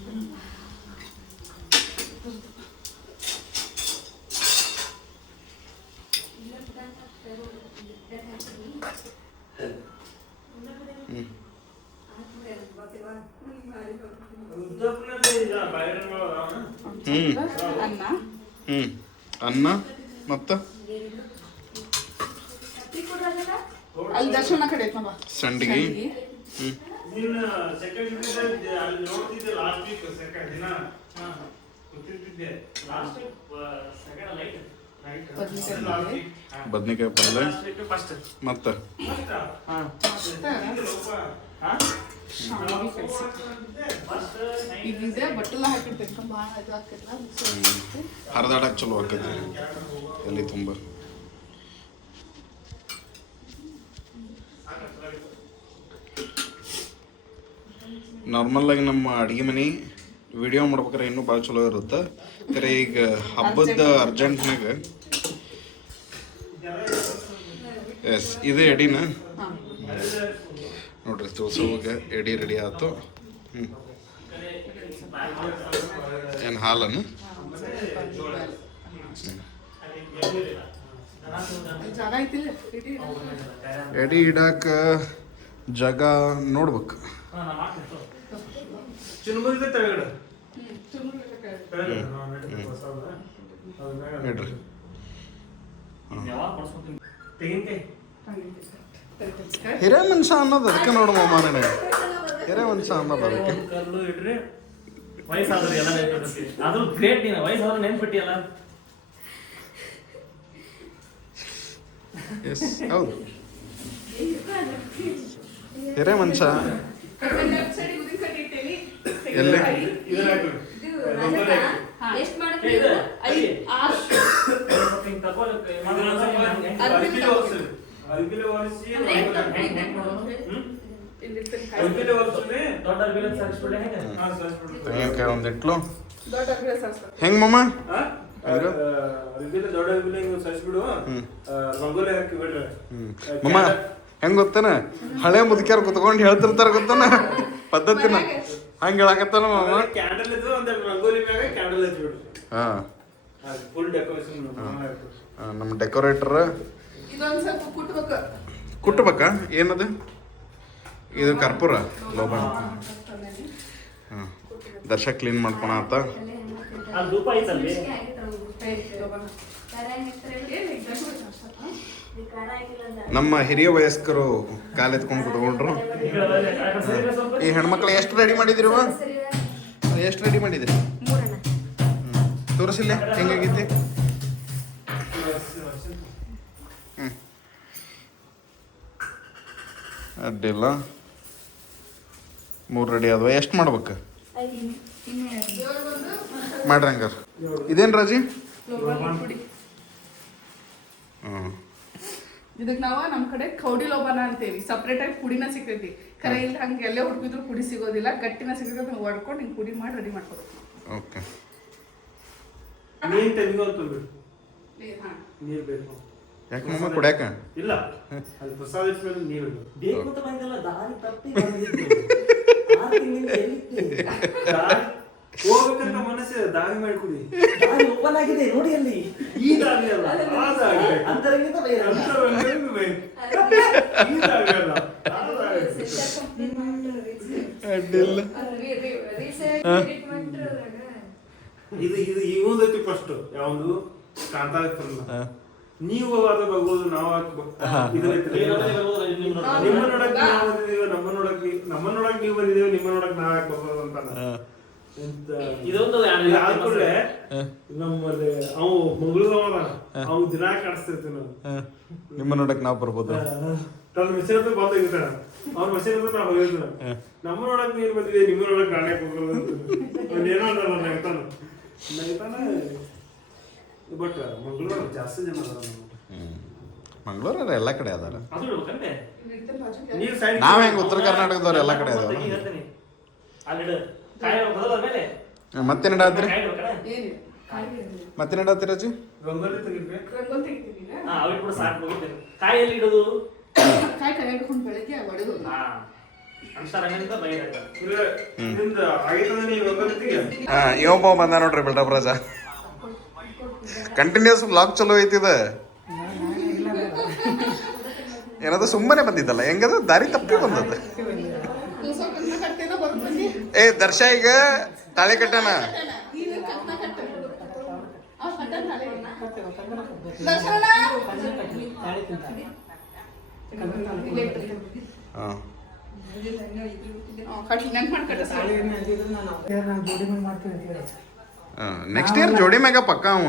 ಅನ್ನ ಹ್ಞೂ ಅನ್ನ ಮತ್ತು ಅಲ್ಲಿ ದರ್ಶನ ಕಡೆ ಐತಮ್ಮ ಸಂಡಿಗೆ. ಹ್ಞೂ ನೀನು ಸೆಕೆಂಡ್ ಅಲ್ಲಿ ನೋಡ್ತಿದ್ದೆ ಲಾಸ್ಟ್ ವೀಕ್ ಸೆಕೆಂಡ್ ದಿನ ಗೊತ್ತಿರ್ತಿದ್ದೆ ಲಾಸ್ಟ್ ಸೆಕೆಂಡ್ ಲೈಟ್ ಬದ್ನಿಕಾಯಿ ಪಲ್ಯ ಫಸ್ಟ್ ಮತ್ತು ಇದಿದೆ ಬಟ್ಟೆಲ್ಲ ಹಾಕಿರ್ತೈತೆ ಭಾಳ ಇದು ಆಗ್ತೈತಲ್ಲ ಹರಿದಾಡಕ್ಕೆ ಚಲೋ ಆಕೈತಿ ಎಲ್ಲಿ ತುಂಬ. ನಾರ್ಮಲಾಗಿ ನಮ್ಮ ಅಡುಗೆ ಮನೆ ವಿಡಿಯೋ ಮಾಡ್ಬೇಕಾರೆ ಇನ್ನೂ ಭಾಳ ಚಲೋ ಇರುತ್ತೆ. ಖರೆ ಈಗ ಹಬ್ಬದ ಅರ್ಜೆಂಟ್ನಾಗ ಎಸ್ ಇದು ಎಡಿನ ನೋಡ್ರಿ ತುಳ್ಸೋವಾಗ ಎಡಿ ರೆಡಿ ಆಯ್ತು. ಹ್ಞೂ ಏನು ಹಾಲನ್ನು ಜಾಗ ಐತಿಲ್ಲ ಎಡಿ ಇಡಾಕ ಜಾಗ ನೋಡ್ಬೇಕು. ಚಿನ್ಮುರಿದ ತೆಳಗಡೆ ಹೇಳ್ರಿ ತೆಂಗಿನಕಾಯಿ ಹಿರೇ ಮನುಷ್ಯ ಅನ್ನೋದು ಅದಕ್ಕೆ ನೋಡು ಮಾಮನೇ, ಹಿರೇ ಮನುಷ್ಯ ಅನ್ನೋದು ಅದಕ್ಕೆ. ಕಲ್ಲು ಇಡ್ರಿ ವಯಸ್ಸಾದ್ರೆ ಎಲ್ಲ ನೆನ್ಪಿಟ್ಟಿ ಅದ್ರ ಗ್ರೇಟ್ ನೀನು ವಯಸ್ಸಾದ್ರೆ ನೆನ್ಪಿಟ್ಟಿ ಅಲ್ಲ. ಎಸ್ ಹೌದು ಹಿರೇ ಮನುಷ್ಯ. ಎಲ್ಲಿ ಇದನ್ನ ಹಾಕ್ರಿ. ಎಷ್ಟು ಮಾಡಕ್ಕೆ ಇದು ಅರ್ಬಿಲೆ ಒರೆಸಿ ದೊಡ್ಡ ಅರ್ಬಿಲೆ ಸಾರಿಸ್ಬಿಟ್ಟೆ ಹೆಂಗೆ? ತೆಂಗಿನಕಾಯಿ ಒಂದು ಇಟ್ಲು ದೊಡ್ಡ ಅಗ್ರೆ ಸಾರ್ಸ್ತಾರೆ. ಹೆಂಗ್ ಮಮ್ಮ? ಅರ್ಬಿಲೆ ದೊಡ್ಡ ಅರ್ಬಿಲೆ ಸರಿಸ್ಬಿಡು, ರಂಗೋಲಿ ಹಾಕಿ ಬಿಡ್ರಿ. ಮಮ್ಮ ಹೆಂಗ್ ಗೊತ್ತನ, ಹಳೆ ಮುದುಕ್ಯಾರ ಕುತ್ಕೊಂಡು ಹೇಳ್ತಿರ್ತಾರ ಗೊತ್ತನ ಪದ್ಧತಿನ ಹಂಗ ಹೇಳಕತ್ತಾನ ಮಮ್ಮ. ಕ್ಯಾಂಡಲ್ ಇದ್ದು ಒಂದೆರಡು ರಂಗೋಲಿ ಮ್ಯಾಗ ಕ್ಯಾಂಡಲ್ ಹಚ್ಬಿಡ್ರಿ. ಹಾ ಫುಲ್ ಡೆಕೋರೇಷನ್ ನಮ್ಮ ಡೆಕೋರೇಟರ್ ಇದೊಂದು ಸ್ವಲ್ಪ ಕುಟ್ಬೇಕು. ಕುಟ್ಟಬೇಕಾ? ಏನದು? ಇದು ಕರ್ಪೂರ ಲೋಬಣ. ಹಾಂ ದರ್ಶ ಕ್ಲೀನ್ ಮಾಡ್ಕೊಳ ಆತ. ಅಲ್ಲಿ ಧೂಪ ಐತಲ್ರಿ ನಮ್ಮ ಹಿರಿಯ ವಯಸ್ಕರು ಕಾಲೆತ್ಕೊಂಡು ಕುತ್ಕೊಂಡ್ರು. ಈ ಹೆಣ್ಮಕ್ಳು ಎಷ್ಟು ರೆಡಿ ಮಾಡಿದಿರುವ? ಎಷ್ಟು ರೆಡಿ ಮಾಡಿದ್ರಿ? ತೋರಿಸಿಲ್ಲ ಹೆಂಗಾಗೈತಿ? ಹ್ಞೂ ಅಡ್ಡಿಲ್ಲ, 3 ರೆಡಿ ಆದವ. ಎಷ್ಟು ಮಾಡ್ಬೇಕು ಮಾಡ್ರಿ ಹಂಗಾರ. ಇದೇನು ರಾಜಿ? ಪುಡಿ. ಹ್ಞೂ ಇದಕ್ಕೆ ನಾವು ನಮ್ಮ ಕಡೆ ಕೌಡಿ ಲೋಬಾನ ಅಂತೇವಿ. ಸಪ್ರೇಟ್ ಆಗಿ ಪುಡಿನ ಸಿಗ್ತೈತಿ. ಕರೆ ಇಲ್ಲಿ ಹಂಗೆ ಎಲ್ಲೇ ಹುಡುಕಿದ್ರು ಪುಡಿ ಸಿಗೋದಿಲ್ಲ. ಗಟ್ಟಿನ ಸಿಗ್ತೈತಿ, ಹಂಗೆ ಹೊಡ್ಕೊಂಡು ಹಿಂಗೆ ಪುಡಿ ಮಾಡಿ ರೆಡಿ ಮಾಡ್ಕೋಬೇಕು. ಓಕೆ. ನೀನ್ ತೆಗಿವಂತ ನೀರ್ ಬೇಕು. ಯಾಕೆ ಮಮ್ಮ ಕುಡ್ಯಾಕ? ಇಲ್ಲ ಅದು ಪ್ರಸಾದ ಇಟ್ಮೇಲೆ ನೀರು ಬೇಕು ಅಂತ ಬಂದಲ್ಲ, ದಾರಿ ತಪ್ಪಿ ಬಂದಿದ್ದು. 6 ತಿಂಗಳಿಂದ ಎಲ್ಲಿತ್ತು? ಹೋಗ್ಬೇಕಂತ ಮನಸ್ಸು ದಾರಿ ಮಾಡಿ ಕುಡಿ. ದಾರಿ ಓಪನ್ ಆಗಿದೆ ನೋಡಿ ಅಲ್ಲಿ. ಈ ದಾರಿ ಅಲ್ಲ, ಆ ದಾರಿ. ಅಂತರಂಗಿಂದ ಬೇರೆ. ಅಂತರಂಗಿಂದ ಬೇರೆ. ಈ ದಾರಿ ಅಲ್ಲ, ಆ ದಾರಿ. ಅಡ್ಡಿಲ್ಲ. ಇದು ಇದು ಇವೊಂದೈತಿ ಫಸ್ಟ್ ಯಾವುದು ಕಾಂತಾರ ನೀವು ಅದು ಬಗ್ಬೋದು ನಾವು ನಿಮ್ಮ ನೋಡಕ್ ನಾವು ಬಂದಿದೀವಿ, ನಮ್ಮ ನೋಡಕ್ ನೀವು ಬಂದಿದೀವಿ, ನಿಮ್ಮ ನೋಡಕ್ ನಾವ್ ಯಾಕೆ ಬರ್ಬೋದು ಅಂತ ಇದೊಂದು ಆದ್ಕೂಡ್ಲೆ ನಮ್ಮಲ್ಲಿ ಅವ್ ಮಂಗಳೂರು ಅವ್ ದಿನ ಕಾಣಿಸ್ತಿರ್ತೀವಿ ನಾವು. ನಿಮ್ಮ ನೋಡಕ್ ನಾವು ಬರ್ಬೋದು. ತನ್ನ ಮಿಷನ್ ಹತ್ರ ಬಂದಾಗಿರ್ತಾನ, ಅವ್ರ ಮಿಷನ್ ಹತ್ರ ನಾವು ಹೋಗಿರ್ತಾನ. ನಮ್ಮ ನೋಡಕ್ ನೀನ್ ಬಂದಿದೆ, ನಿಮ್ಮ ನೋಡಕ್ ನಾಣ್ಯಕ್ ಹೋಗೋದು ಅಂತ ಏನೋ ಅಲ್ಲ ನಗ್ತಾನ ಬಟ್ ಮಂಗಳೂರು ಜಾಸ್ತಿ ಜನ ಅದಾರ. ಮಂಗಳೂರು ಎಲ್ಲ ಕಡೆ ಅದಾರ. ಅದು ಇಡ್ಬೇಕಂತೆ ನೀರ್ ಸೈಡ್ ನಾವ್ ಹೆಂಗ್ ಉತ್ತರ ಕರ್ನಾಟಕದವ್ರು ಎಲ್ಲ ಕಡೆ ಅದಾವ. ಅಲ್ಲಿ ಕಾಯಿ ಬದಲ ಮೇಲೆ ಮತ್ತೇನಿಡಾದ್ರಿ? ಕಾಯಿ ಇಡ್ಬೇಕಣ್ಣ? ಏನಿಲ್ಲ ಮತ್ತೇನ್ ಇಡತ್ತೀರಜ್ಜಿ? ರಂಗೋಲಿ ತೆಗಿಬೇಕು. ರಂಗೋಲಿ ತೆಗಿತೀವಿ ಈಗ. ಅವ್ರಿಗೆ ಕೂಡ ಸಾಕು ಮುಗಿತೇನೆ. ಕಾಯಲ್ಲಿ ಇಡೋದು ಕಾಯಿ ಹಿಡ್ಕೊಂಡು ಬೆಳಗ್ಗೆ ಒಡೆದು ಅಂತಾರಂಗದಿಂದ ಬೈರಾಗ ಇಲ್ಲ, ನಿಮ್ದು ಆಗೈತಂದ್ರೆ ನೀವು ರಂಗೋಲಿ ತೆಗಿ. ಇವೊಬ್ಬ ಬಂದ ನೋಡ್ರಿ ಬಿಲ್ಡಪ್ ರಾಜ. ಕಂಟಿನ್ಯೂಸ್ ಬ್ಲಾಗ್ ಚಲೋ ಐತಿದ. ಏನದು ಸುಮ್ಮನೆ ಬಂದಿದ್ದಲ್ಲ, ಹೆಂಗದ ದಾರಿ ತಪ್ಪಿ ಬಂದದ. ಕಟ್ಟೇನೋ ಬರ್ತದೆ. ಏ ದರ್ಶ ಈಗ ತಾಳಿ ಕಟ್ಟಣ. ನೀನು ಕಟ್ನ ಕಟ್ಟ. ಆ ಕಟ್ಟನ ತಾಳಿ. ದರ್ಶನ ಹಾ ಕಟ್ಲಿ ನೆನ್ಪು ಮಾಡಿ ಕಟ್ಟ ಸಾಳಿ. ನೆಕ್ಸ್ಟ್ ಇಯರ್ ಜೋಡಿ ಮ್ಯಾಗ ಪಕ್ಕ ಅವ.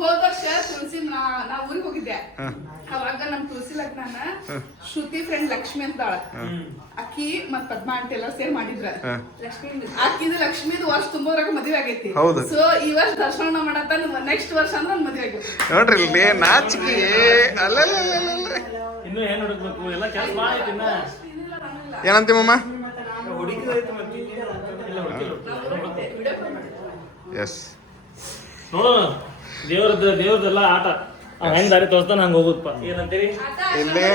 ಹೋದ ವರ್ಷ ತುಳಸಿ ನಾ ಊರಿಗೆ ಹೋಗಿದ್ದೆ. ಅವಾಗ ನಮ್ ತುಳಸಿ ಲಗ್ನಾನ ಶ್ರುತಿ ಫ್ರೆಂಡ್ ಲಕ್ಷ್ಮಿ ಅಂತಾಳ, ಅಕ್ಕಿ ಮತ್ ಪದ್ಮಾ ಅಂತ ಎಲ್ಲ ಸೇರ್ ಮಾಡಿದ್ರ. ಅಕ್ಕಿದ ಲಕ್ಷ್ಮಿದ ವರ್ಷ ತುಂಬೋದ್ರಾಗ ಮದ್ವೆ ಆಗೈತಿ. ಹೌದು. ಸೊ ಈ ವರ್ಷ ದರ್ಶನ ಮಾಡತ್ತ ನೆಕ್ಸ್ಟ್ ವರ್ಷ ಅಂದ್ರೆ ಒಂದ್ ಮದ್ವೆ ಆಗೈತಿ. ನೋಡ್ರಿ ಇಲ್ಲಿ ನಾಚಿಕೆ ಅಲ್ಲ. ಇನ್ನು ಏನ್ ಹುಡುಕ್ಬೇಕು, ಎಲ್ಲ ಕೆಲಸ ಮಾಡೈತಿ. ಇನ್ನ ಏನಂತೀಮಮ್ಮ? ಹುಡುಕಿದೈತೆ ಮತ್ತೆ ಎಸ್ ನೋಡು, ದೇವ್ರದ್ದೆಲ್ಲ ಆಟ. ಹೆಂಗ್ ದಾರಿ ತೋರಿಸ್ತಾನ ಹಂಗ ಹೋಗುದಪ್ಪ. ಏನಂತೀರಿ? ಇಲ್ಲಿ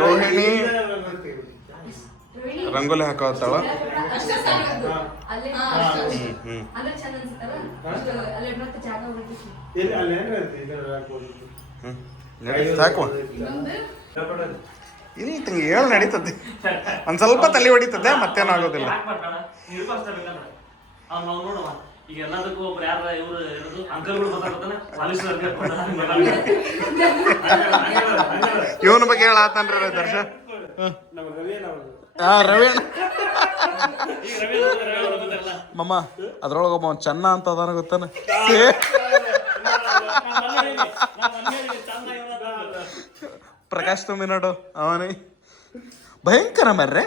ರೋಹಿಣಿ ರಂಗೋಲಿ ಹಾಕೋತಾಳ. ಅಷ್ಟೇ ಸಾಕು. ಅಂದ್ರೆ ಚಂದ ಅನ್ಸುತ್ತಲ್ಲ, ಅಲ್ಲೇ ಮತ್ತೆ ಜಾಗ ಹುಡುಕಿ. ಇಲ್ಲಿ ಅಲ್ಲಿ ಏನ್ ಹೇಳ್ತಿ? ಇದನ್ನ ಹಾಕ್ಬೋದು. ಸಾಕು ಇಲ್ಲಿ ತಂಗಿ ಹೇಳು ನಡೀತದೆ. ಒಂದ್ ಸ್ವಲ್ಪ ತಲೆ ಹೊಡಿತದೆ, ಮತ್ತೇನು ಆಗೋದಿಲ್ಲ. ಅವ್ನು ನೋಡುವ ಈಗ ಎಲ್ಲದಕ್ಕೂ ಒಬ್ರು ಯಾರ ಇವ್ರು ಇರೋದು ಅಂಕಲ್ಗಳು ಮಾತಾಡ್ತಾನೆ. ಇವನ ಬಗ್ಗೆ ಹೇಳಾತನ್ರಿ ದರ್ಶ. ನಮ್ಮ ರವಿ ನಾವು ಹಾ ರವಿ ಅಣ್ಣ. ಈಗ ರವಿ ಮಮ್ಮ ಅದ್ರೊಳಗ ಒಬ್ಬ ಚೆನ್ನ ಅಂತ ಅದಾನ ಗೊತ್ತಾನ. ಪ್ರಕಾಶ್ ತುಂಬಿ ನೋಡು ಅವನೇ ಭಯಂಕರ ಮರ್ರೆ.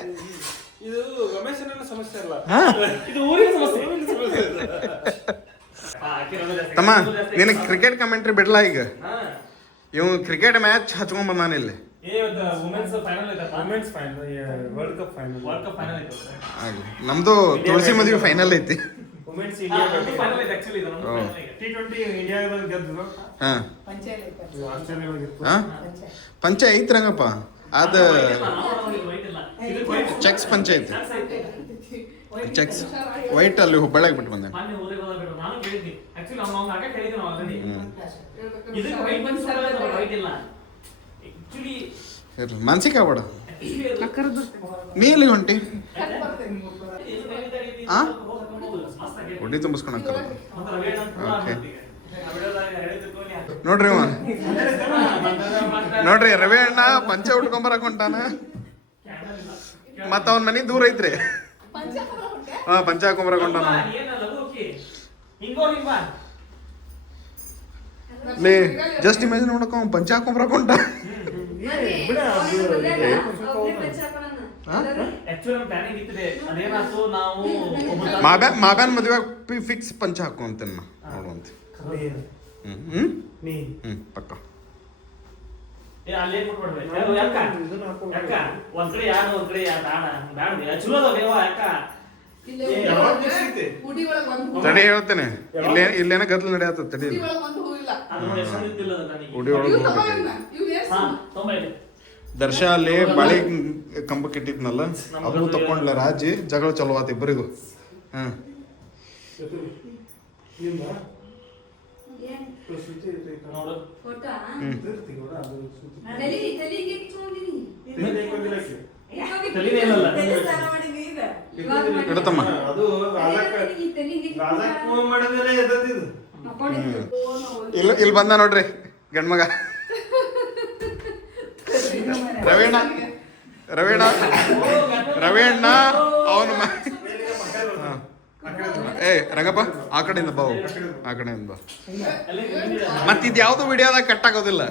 ಇದು ರಮೇಶನ ಸಮಸ್ಯೆ ಅಲ್ಲ, ಇದು ಊರಿನ ಸಮಸ್ಯೆ. ತಮ್ಮ ನಿನಗೆ ಕ್ರಿಕೆಟ್ ಕಮೆಂಟ್ರಿ ಬಿಡ್ಲಾ ಈಗ? ಇವ್ ಕ್ರಿಕೆಟ್ ಮ್ಯಾಚ್ ಹಚ್ಕೊಂಡ್ ಬಂದಾನ ಇಲ್ಲಿ. ವುಮೆನ್ಸ್ ಫೈನಲ್ ಐತಪ್ಪ. Women's final, world cup final. World cup final ಐತೆ. ನಮ್ದು ತುಳಸಿ ಮದುವೆ ಫೈನಲ್ ಐತಿ. ವುಮೆನ್ಸ್ ಇಂಡಿಯಾ ಫೈನಲ್ ಐತೆ ಆಕ್ಚುಲಿ. ಇದು ನಮ್ದು ಫೈನಲ್ ಐತೆ. T20 ಇಂಡಿಯಾದಲ್ಲಿ ಗೆದ್ದರು. ಹಾ ಆಸ್ಟ್ರೇಲಿಯಾ ಗೆದ್ದು. ಹಾ ಪಂಚ ಐತ್ರಂಗಪ್ಪ. ಅದ ಚೆಕ್ಸ್ ಪಂಚ ಐತಿ. ಚೆಕ್ಸ್ ವೈಟ್ ಅಲ್ಲಿ ಹುಬ್ಬಳ್ಳಿಗೆ ಬಿಟ್ಟು ಬಂದೆ. ಮೊನ್ನೆ ಊರಿಗೆ ಹೋದಾಗ ನಾನು ಕೇಳಿದ್ನಿ. ಆಕ್ಚುಲಿ ಅವ್ನು ಆಗ ಕೇಳಿದ್ವಿ ನಾವು ಆಲ್ರೆಡಿ. ಇದಕ್ಕೆ ವೈಟ್ ಬಂದಿಲ್ಲ, ವೈಟ್ ಇಲ್ಲ ಆಕ್ಚುಲಿ. ಮಾನಸಿಕ ಆಗ್ಬೇಡ. ನೀ ಎಲ್ಲಿ ಹೊಂಟಿ? ಆ ಹೊಡಿ ತುಂಬಿಸ್ಕೊಳಕ್ಕ. ನೋಡ್ರಿ ಅವ ನೋಡ್ರಿ ರವಿ ಅಣ್ಣ ಪಂಚ ಉಟ್ಕೊಂಬರಕ್ ಹೊಂಟಾನ. ಮತ್ತ ಅವನ್ ಮನಿ ದೂರ ಐತ್ರಿ. ಹಾ ಪಂಚ ಹಾಕೊಂಬರಕ್ ಹೊಂಟಾನ. ಲೇ ಜಸ್ಟ್ ಇಮ್ಯಾಜಿನ್ ನೋಡಕ ಅವ್ನು ಪಂಚ ಹಾಕೊಂಬರಕ್ ಹೊಂಟ. ಮಾಬ್ಯಾನ್ ಮದ್ವೆ ಫಿಕ್ಸ್ ಪಂಚ ಹಾಕೊಂತೇನ ನೋಡುವಂತ. ಪಕ್ಕ ಒಂದ್ ಕಡೆ ಯಾರು ಒಂದ್ ಕಡೆ ಚಲೋ ಯಾಕ ತಡಿ ಹೇಳ್ತೇನೆ. ಇಲ್ಲೇನ ಗದ್ಲು ನಡೆಯತ್ತ ತಡಿ. ಉಡಿ ಒಳಗೆ ದರ್ಶ ಅಲ್ಲಿ ಬಾಳಿ ಕಂಬಕ್ಕೆ ಇಟ್ಟಿದ್ನಲ್ಲ, ಅದು ತಕೊಂಡ್ಲ ರಾಜಿ. ಜಗಳ ಚಲೋ ಆತ ಇಬ್ಬರಿಗೂ. ಹಾ ಇಡತಮ್ಮ. ಇಲ್ಲಿ ಬಂದ ನೋಡ್ರಿ ಗಂಡ್ಮಗ ರವೀಣ. ರವೀಣ ಅವನು ಏ ರಂಗಪ್ಪ ಆ ಕಡೆಯಿಂದ ಬಾ, ಆ ಕಡೆಯಿಂದ ಬಾ. ಮತ್ತಿದ್ ಯಾವ್ದು ವಿಡಿಯೋದಾಗ ಕಟ್ ಆಗೋದಿಲ್ಲ.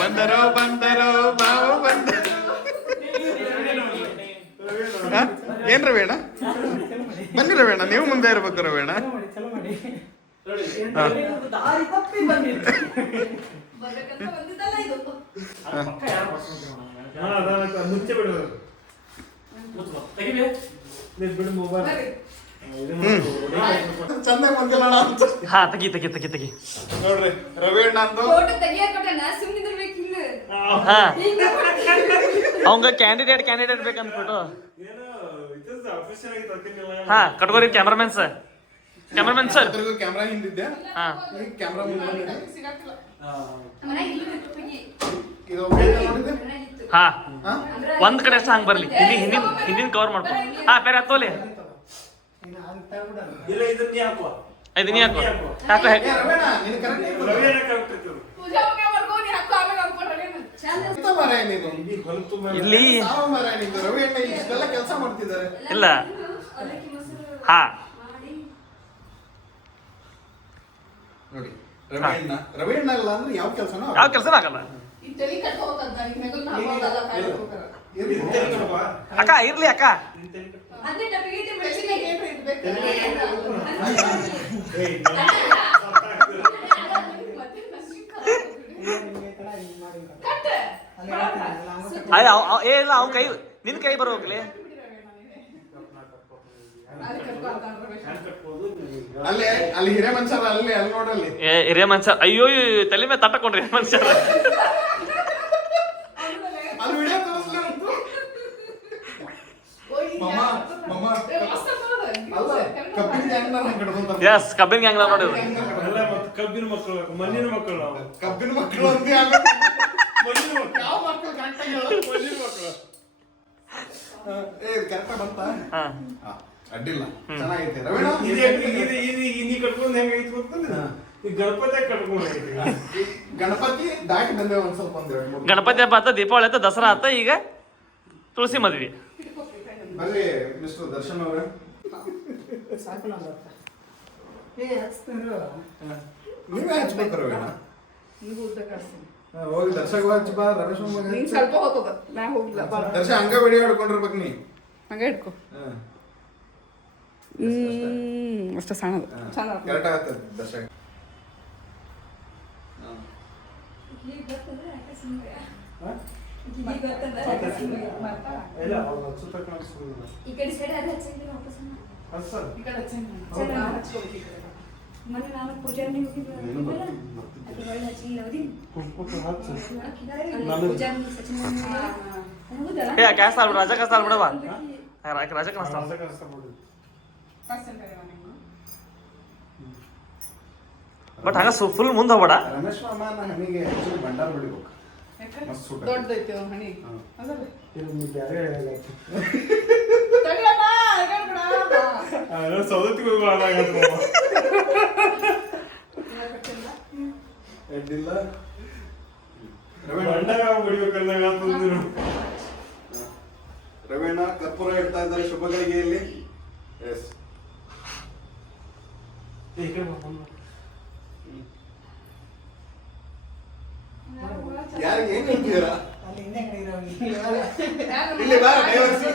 ಬಂದರೋ ಬಾವು ಬಂದರು. ಏನ್ ರವೇಣ? ಬನ್ನಿ ರವೇಣ, ನೀವು ಮುಂದೆ ಇರ್ಬೇಕು ರವೇಣ. ನೋಡಿ ದಾರಿ ತಪ್ಪಿ ಬಂದಿತ್ತು. ಬರ್ಬೇಕಂತ ಬಂದಿದ್ದಲ್ಲ ಇದು. ಅದು ಪಕ್ಕ ಯಾರು ಬರ್ಸ್ಕೊಂತೀವಿ ಹಾ ಅದ ಮುಂಚೆ ಬಿಡೋದು ತೆಗಿಬೇ ನೀನ್ ಬಿಡು ಮೊಬೈಲ್ ಬರ್ರಿ. ಚಂದ ಬಂದಿಲ್ಲ ಅಂತ ಹಾ ತೆಗಿ ನೋಡ್ರಿ ರವಿ ಅಣ್ಣ ಅಂದು ಫೋಟೋ ತೆಗಿಯಕ್ ಕೊಟ್ಟನ ಸುಮ್ಮನೆ ಇರ್ಬೇಕು ಇಲ್ಲ ಹಾ ಹಿಂಗ ಅವಂಗ ಕ್ಯಾಂಡಿಡೇಟ್ ಬೇಕಂತ ಫೋಟೋ ಏನೋ ಇದು ಆಫೀಸರ್ ಆಗಿ ತರ್ತಿನಿಲ್ಲ ಹಾ ಕಟ್ಕೋರಿ ಕ್ಯಾಮ್ರಾಮನ್ ಸರ್ ಕ್ಯಾಮ್ರಾ ಹಿಂದಿದ್ದೆ ಹಾ ಈಗ ಕ್ಯಾಮ್ರಾ ಮುಂದೆ ಸಿಗಾಕಿಲ್ಲ. ಮನೆಗೆ ಇಲ್ಲ ಹೋಗಿ ಇದು ನೋಡಿದ್ದೆ ಮನೆಗಿತ್ತು ಹಾ ಹಾ ಒಂದ್ ಕಡೆ ಅಷ್ಟ ಹಂಗ್ ಬರ್ಲಿ ಹಿಂದಿನ ಕವರ್ ಮಾಡ್ಕೊ ಹಾ ಬೇರೆ ಹತ್ತೋಲಿ ಇಲ್ಲ ಇದನ್ನ ನೀ ಹಾಕುವ ಇದನ್ನ ಯಾಕೋ ಯಾಕೋ ಏ ರವೇಣ ನಿನ್ ಕರೆಕ್ಟ್ ರವಿ ಅಣ್ಣ ಕರೆಕ್ಟ್ ಇತ್ತು ಪೂಜಾ ಮುಗಿಯ ವರ್ಗು ನೀ ಹಾಕು ಆಮೇಲೆ ಹಾಕ್ಕೊಂಡ್ರೆ ಚಂದ ಮಾರಾಯ ನೀನು ಇಲ್ಲಿ ಹೊಲತು ಇಲ್ಲಿ ಸಾವು ಮಾರಾಯ ನಿಂದು ರವಿ ಅಣ್ಣ ಇಷ್ಟೆಲ್ಲ ಕೆಲಸ ಮಾಡ್ತಿದ್ದಾರೆ ಇಲ್ಲ ಅದಕ್ಕೆ ಮೊಸರು ಹಾ ಮಾಡಿ ನೋಡಿ ರವಿ ಅಣ್ಣ ಇಲ್ಲ ಅಂದ್ರೆ ಯಾವ ಕೆಲಸನೂ ಯಾವ ಕೆಲಸ ಆಗಲ್ಲ ಈ ತಲೆ ಕಟ್ಕೋಬೇಕಂತ ಈ ಮೆಗಲ್ ಹಾಕೋದಲ್ಲ ಕಾಯ್ಕೋಬೇಕಾರ. ಅಕ್ಕ ಇರ್ಲಿ ಅಕ್ಕ ಅಂದ್ರೆ ನಮಗೆ ಮೆಣಸಿನ ಏನ್ರಿ ಇದು ಬೇಕು? ಏಯ್ ಮತ್ತೆ ಮೆಣಸಿನ್ಕಾಯಿ ಕಟ್. ಅಯ್ಯ ಏ ಇಲ್ಲ ಅವ್ನ ಕೈ ನಿನ್ ಕೈ ಬರ್ಬೇಕಲ್ಲಿ ಅಲ್ಲಿ ಕಟ್ಕೊ ಅಂತ ಅಂದ್ರೆ ಬೇಕು. ಅಲ್ಲಿ ಹಿರೇ ಮನ್ಸರ ಅಲ್ಲಿ ನೋಡಲ್ಲಿ ಹಿರಿಯ ಮನುಷ್ಯ ಅಯ್ಯೋ ತಲೆ ಮೇಲೆ ತಟ್ಟಕೊಂಡ್ರಿ ಮನುಷ್ಯ ಅಲ್ಲಿ ವಿಡಿಯೋ ತೋರಿಸ್ಲಿ ಅಂತ ಓ, ಈ ಮಮ್ಮ, ಯಾರು? ಮಮ್ಮ. ಏ, ಮಸ್ತ್ ಆಗ್ತದ. ಅಲ್ಲ ಕಬ್ಬಿನ ಗ್ಯಾಂಗ್ನ ಹಿಡ್ಕೊಂತಾರೆ ಎಸ್ ಕಬ್ಬಿನ ಗ್ಯಾಂಗ್ ನೋಡಿ ಎಲ್ಲ ಮತ್ತೆ ಕಬ್ಬಿನ ಮಕ್ಕಳು ಮಣ್ಣಿನ ಮಕ್ಕಳು ನಾವು ಕಬ್ಬಿನ ಮಕ್ಕಳು ಅಂತ ಯಾರು? ಮಣ್ಣಿನ ಮಕ್ಕಳು ಯಾವ ಮಕ್ಕಳು ಕರೆಕ್ಟಾಗಿ ಮಣ್ಣಿನ ಮಕ್ಕಳು ಏ ಕರೆಕ್ಟಾಗಿ ಬಂತ ಹಾ ಅಡ್ಡಿಲ್ಲ ಚೆನ್ನಾಗೈತೆ ರವೀಣ ನೀ ಕಟ್ಕೊಂಡು ಹೆಂಗೈತಿ ಗೊತ್ತಂದ್ರೆ ಈ ಗಣಪತಿ ಕಟ್ಕೊಂಡು ಗಣಪತಿ ದಾಟಿ ಬಂದೆ ಒಂದ್ ಸ್ವಲ್ಪ ಒಂದೆರಡು ಮೂರು ಗಣಪತಿ ಹಬ್ಬ ಆತ ದೀಪಾವಳಿ ಆತ ದಸರಾ ಆತ ಈಗ ತುಳಸಿ ಮದ್ವಿ ಬರ್ರಿ ಮಿಸ್ಟರ್ ದರ್ಶನ್ ಅವ್ರೆ ಸಾಕು ನಂಗಪ್ಪ. ಏ ಹಚ್ತಿದ್ರು. ನೀವೇ ಹಚ್ಬೇಕು ರವೀಣ ನೀವು ಉದ್ದ ಕಾಡ್ತೀನಿ. ಹೋಗಿ ದರ್ಶಕ ಹಚ್ಚ ಬಾ ರಮೇಶ್ ನೀನ್ ಸ್ವಲ್ಪ ಹೋಗ್ತದ ನಾ ಹೋಗಿಲ್ಲ ಬಾ ದರ್ಶ ಹಂಗ ವಿಡಿಯೋ ಹಿಡ್ಕೊಂಡಿರ್ಬೇಕು ನೀ ಹಂಗೆ ಇಟ್ಕೊ ಅಷ್ಟು ಸಣ್ಣದು ಚೆನ್ನಾಗಿ ಕರೆಕ್ಟ್ ಆಗತ್ತೆ ದರ್ಶಕ ಈಗ ಬರ್ತಂದ್ರೆ ಯಾಕೆ ಸುಮ್ಮನೆ ಈಗ ಬರ್ತಂದ್ರೆ ಯಾಕೆ ಸುಮ್ಮನೆ ಇಲ್ಲ ಅವ್ರು ಹಚ್ಚುತ್ತ ಕಾಣಿಸ್ಕೊಳ್ಳೋದಿಲ್ಲ ಈ ಕಡೆ ಸೈಡ್ ಅದು ಹಚ್ಚಿದ್ರೆ ವಾಪಸ್ ಹಚ್ಚಲ್ ಈ ಕಡೆ ಹಚ್ಚಿ ಹೌದಾ? ಹಚ್ಕೋಬೇಕು ಈ ಕಡೆ ಮೊನ್ನೆ ನಾನು ಪೂಜಾರ್ನಿ ಹೋಗಿದ್ವಲ್ಲ ಅದು ಒಳ್ಳೆ ಹಚ್ಚಿಲ್ಲ ಹೌದಿ ಹಚ್ಚು ಪೂಜಾರ್ನಿ ಸಚಿನ್ ಹೌದಾ ಏ ಕ್ಯಾಸ್ ಆಡ್ಬಿಡ ರಾಜ ಕಾಸ್ ಆಡ್ಬಿಡವಾ ರಾಜ ಕಾಸ್ ಬಟ್ ಹಂಗ ಫುಲ್ ಮುಂದೆ ಹೋಗ್ಬೇಡ ರಮೇಶ್ ಮಾಮ ನಮಗೆ ಆಕ್ಚುಲಿ ಭಂಡಾರ ಬಿಡ್ಬೇಕು ಮಸ್ತ್ ಸೂಟ್ ದೊಡ್ಡದೈತಿ ಅವ್ನ ಹಣಿ ಹ್ಮ್. ಅದಲ್ಲ ಬೇರೆ ಹೇಳಾಗತ್ತೆ ತಡಿಯಪ್ಪ ಹೇಳ್ಬಿಡ ಸೌದತ್ತಿಗೆ ಹೋಗಿ ಹಾಳಾಗತ್ತೆ ಅಡ್ಡಿಲ್ಲ ಬಂಡಾಗ ಬಿಡ್ಬೇಕಂದಾಗ ರವೀಣ ಕರ್ಪೂರ ಇಡ್ತಾ ಇದ್ದಾರೆ ಶುಭಗಳಿಗೆ ಇಲ್ಲಿ ಎಸ್ ಯಾರಿಗೆ ಏನ್ ಹೇಳ್ತೀರಾ ಅಲ್ಲಿ ಹಿಂದೆ ಇರೋರು ಇಲ್ಲಿ ಬಾ, ದಯವಿಟ್ಟು.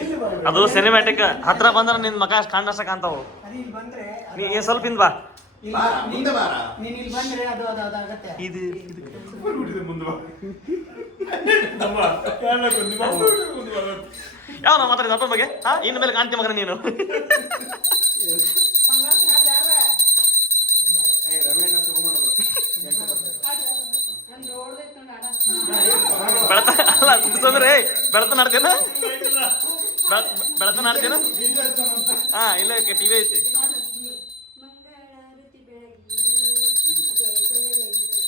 ಇಲ್ಲಿ ಬಾ. ಅದು ಸಿನಿಮ್ಯಾಟಿಕ್ ಹತ್ರ ಬಂದ್ರೆ ನಿನ್ ಮಗ ಅಷ್ಟು ಕಾಣಸ ಕಾಣ್ತಾವು ಅದು ಇಲ್ಲಿ ಬಂದ್ರೆ ನೀ ಏನ್ ಸ್ವಲ್ಪ ಹಿಂದ್ ಬಾ ಇಲ್ಲಿ ಬಾರ, ಮುಂದೆ ಬಾರ. ನೀನ್ ಇಲ್ಲಿ ಬಂದ್ರೆ ಅದು ಅದಾಗತ್ತೆ. ಇದು ಮುಂದೆ ಬಾ ನಮ್ಮ ಯಾರಕ್ಕೆ ನಿಮ್ಮ ಮುಂದೆ ಬಾ ಯಾವ ನಾವು ಮಾತಾಡಿದ ಅಪ್ಪ ಬಗ್ಗೆ ಹಾ ಇನ್ ಮೇಲೆ ಕಾಣ್ತಿ ಮಗನ ನೀನು ಏ, ರವೀಣ ಶುರು ಮಾಡೋದು ಬೆಳತ ಅಲ್ಲ ಅಂದ್ರೆ ಬೆಳತ ನಾಡ್ತೇನ ಬೆಳತ ನಾಡ್ತೇನ ಹಾ ಇಲ್ಲ ಟಿವಿ ಐತಿ ಮಂಗಳಾರತಿ ಬೆಳಗಿರಿ ಜಯ ಜಯ ವೆಂಕಟೇಶ್ವರ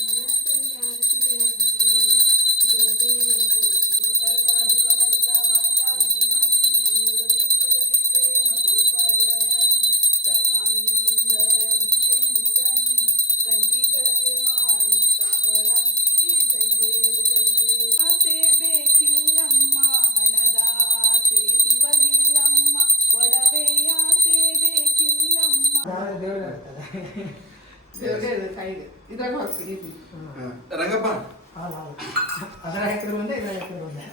ಮಂಗಳಾರತಿ ಬೆಳಗಿರಿ ಜಯ ಜಯ ವೆಂಕಟೇಶ್ವರ ಬೇಕಿಲ್ಲಮ್ಮ ಹಣದ ಆಸೆ ಇವಾಗಿಲ್ಲಮ್ಮ ಒಡವೆಯ ಆಸೆ ಬೇಕಿಲ್ಲಮ್ಮ ಯಾರು ದೇವ್ರು ಇರ್ತದೆ. ಇದ್ರಾಗ ಹಾಕ್ತೀನಿ ರಂಗಪ್ಪ ಹಾಲು ಹಾಲು ಅದರ ಹಾಕಿದ್ರು ಒಂದೇ ಇದರ ಹಾಕಿದ್ರು ಒಂದೇ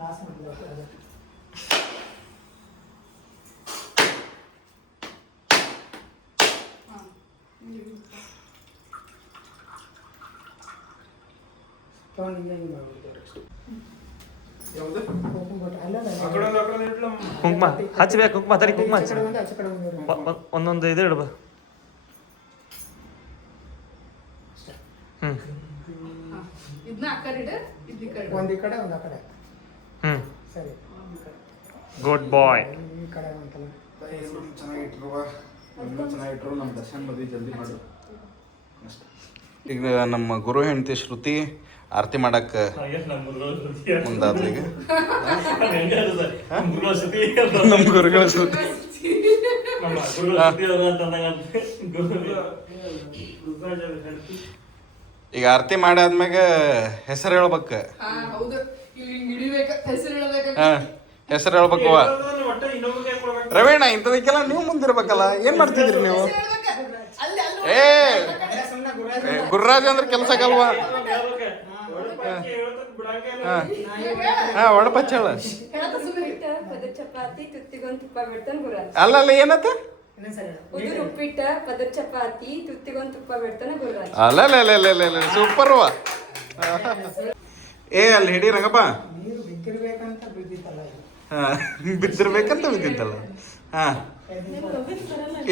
ಲಾಸ್ಟ್ ಮಾಡಿದ್ರು ಯಾವ್ದು ಆ ಕಡೆ ಒಂದು ಇಟ್ಲ ಕುಂಕುಮ ಹಚ್ಚಬೇಕು, ಕುಂಕುಮ ತಡಿ, ಕುಂಕುಮ ಹಚ್ಚ. ಒಂದೊಂದು ಇದು ಇಡ್ಬ. ಹ್ಮ್ ಇದನ್ನ ಆ ಕಡೆ ಇಡು, ಇದು ಈ ಕಡೆ ಇಡು. ಒಂದು ಈ ಕಡೆ ಒಂದು ಆ ಕಡೆ. ಹ್ಮ್ ಸರಿ. ಗುಡ್ ಬಾಯ್. ಈ ಕಡೆ ಅಂತಲ್ಲ. ಚೆನ್ನಾಗಿಟ್ರುವ ಚೆನ್ನಾಗಿಟ್ರು. ನಮ್ಮ ದರ್ಶನ್ ಮದುವೆ ಜಲ್ದಿ ಮಾಡು ಅಷ್ಟೇ. ಈಗ ನಮ್ಮ ಗುರು ಹೆಂಡತಿ ಶ್ರುತಿ ಆರತಿ ಮಾಡಕ್ಕೆ ಮುಂದಾದ್ಲು ಈಗ. ನಮ್ಮ ಗುರುಗಳ ಶ್ರುತಿ ಈಗ ಆರತಿ ಮಾಡಾದ್ಮ್ಯಾಗ ಹೆಸರು ಹೇಳ್ಬೇಕು. ಹಾ ಹೌದು, ಇಲ್ಲಿ ಹಿಡಿಬೇಕ, ಹೆಸರು ಹೇಳಬೇಕ. ಹಾ, ಹೆಸರು ಹೇಳ್ಬೇಕವ್ವ. ಒಟ್ಟ ಇನ್ನೊಬ್ರಿಗೆ ಯಾಕ್ ಕೊಡ್ಬೇಕು? ರವೇಣ ಇಂಥದಕ್ಕೆಲ್ಲ ನೀವು ಮುಂದಿರ್ಬೇಕಲ್ಲ, ಏನ್ ಮಾಡ್ತಿದ್ರಿ ನೀವು? ಏ ಗುರುರಾಜ್ ಅಂದ್ರೆ ಕೆಲಸ ಆಗಲ್ವಾ? ಹಾ ಒಡಪಚ್ಚ ಹೇಳ. ಉಪ್ಪಿಟ್ಟ ಪದರ್ ಚಪಾತಿ ತುತ್ತಿಗೊಂದು ತುಪ್ಪ ಬಿಡ್ತಾನೆ ಗುರಾಜ್. ಅಲ್ಲ ಏನತ್ತ? ಉದುರು ಉಪ್ಪಿಟ್ಟ ಪದರ್ ಚಪಾತಿ ತುತ್ತಿಗೊಂದು ತುಪ್ಪ ಬಿಡ್ತಾನೆ ಗುರಾಜ್. ಅಲ್ಲ ಸೂಪರ್ವಾ. ಏ ಅಲ್ಲಿ ಹಿಡಿ ರಂಗಪ್ಪ. ನೀರು ಬಿದ್ದಿರ್ಬೇಕಂತ ಬಿದ್ದಿತ್ತಲ್ಲ ಇದು. ಹಾ ಬಿದ್ದಿರ್ಬೇಕಂತ ಬಿದ್ದಿತ್ತಲ್ಲ. ಹಾ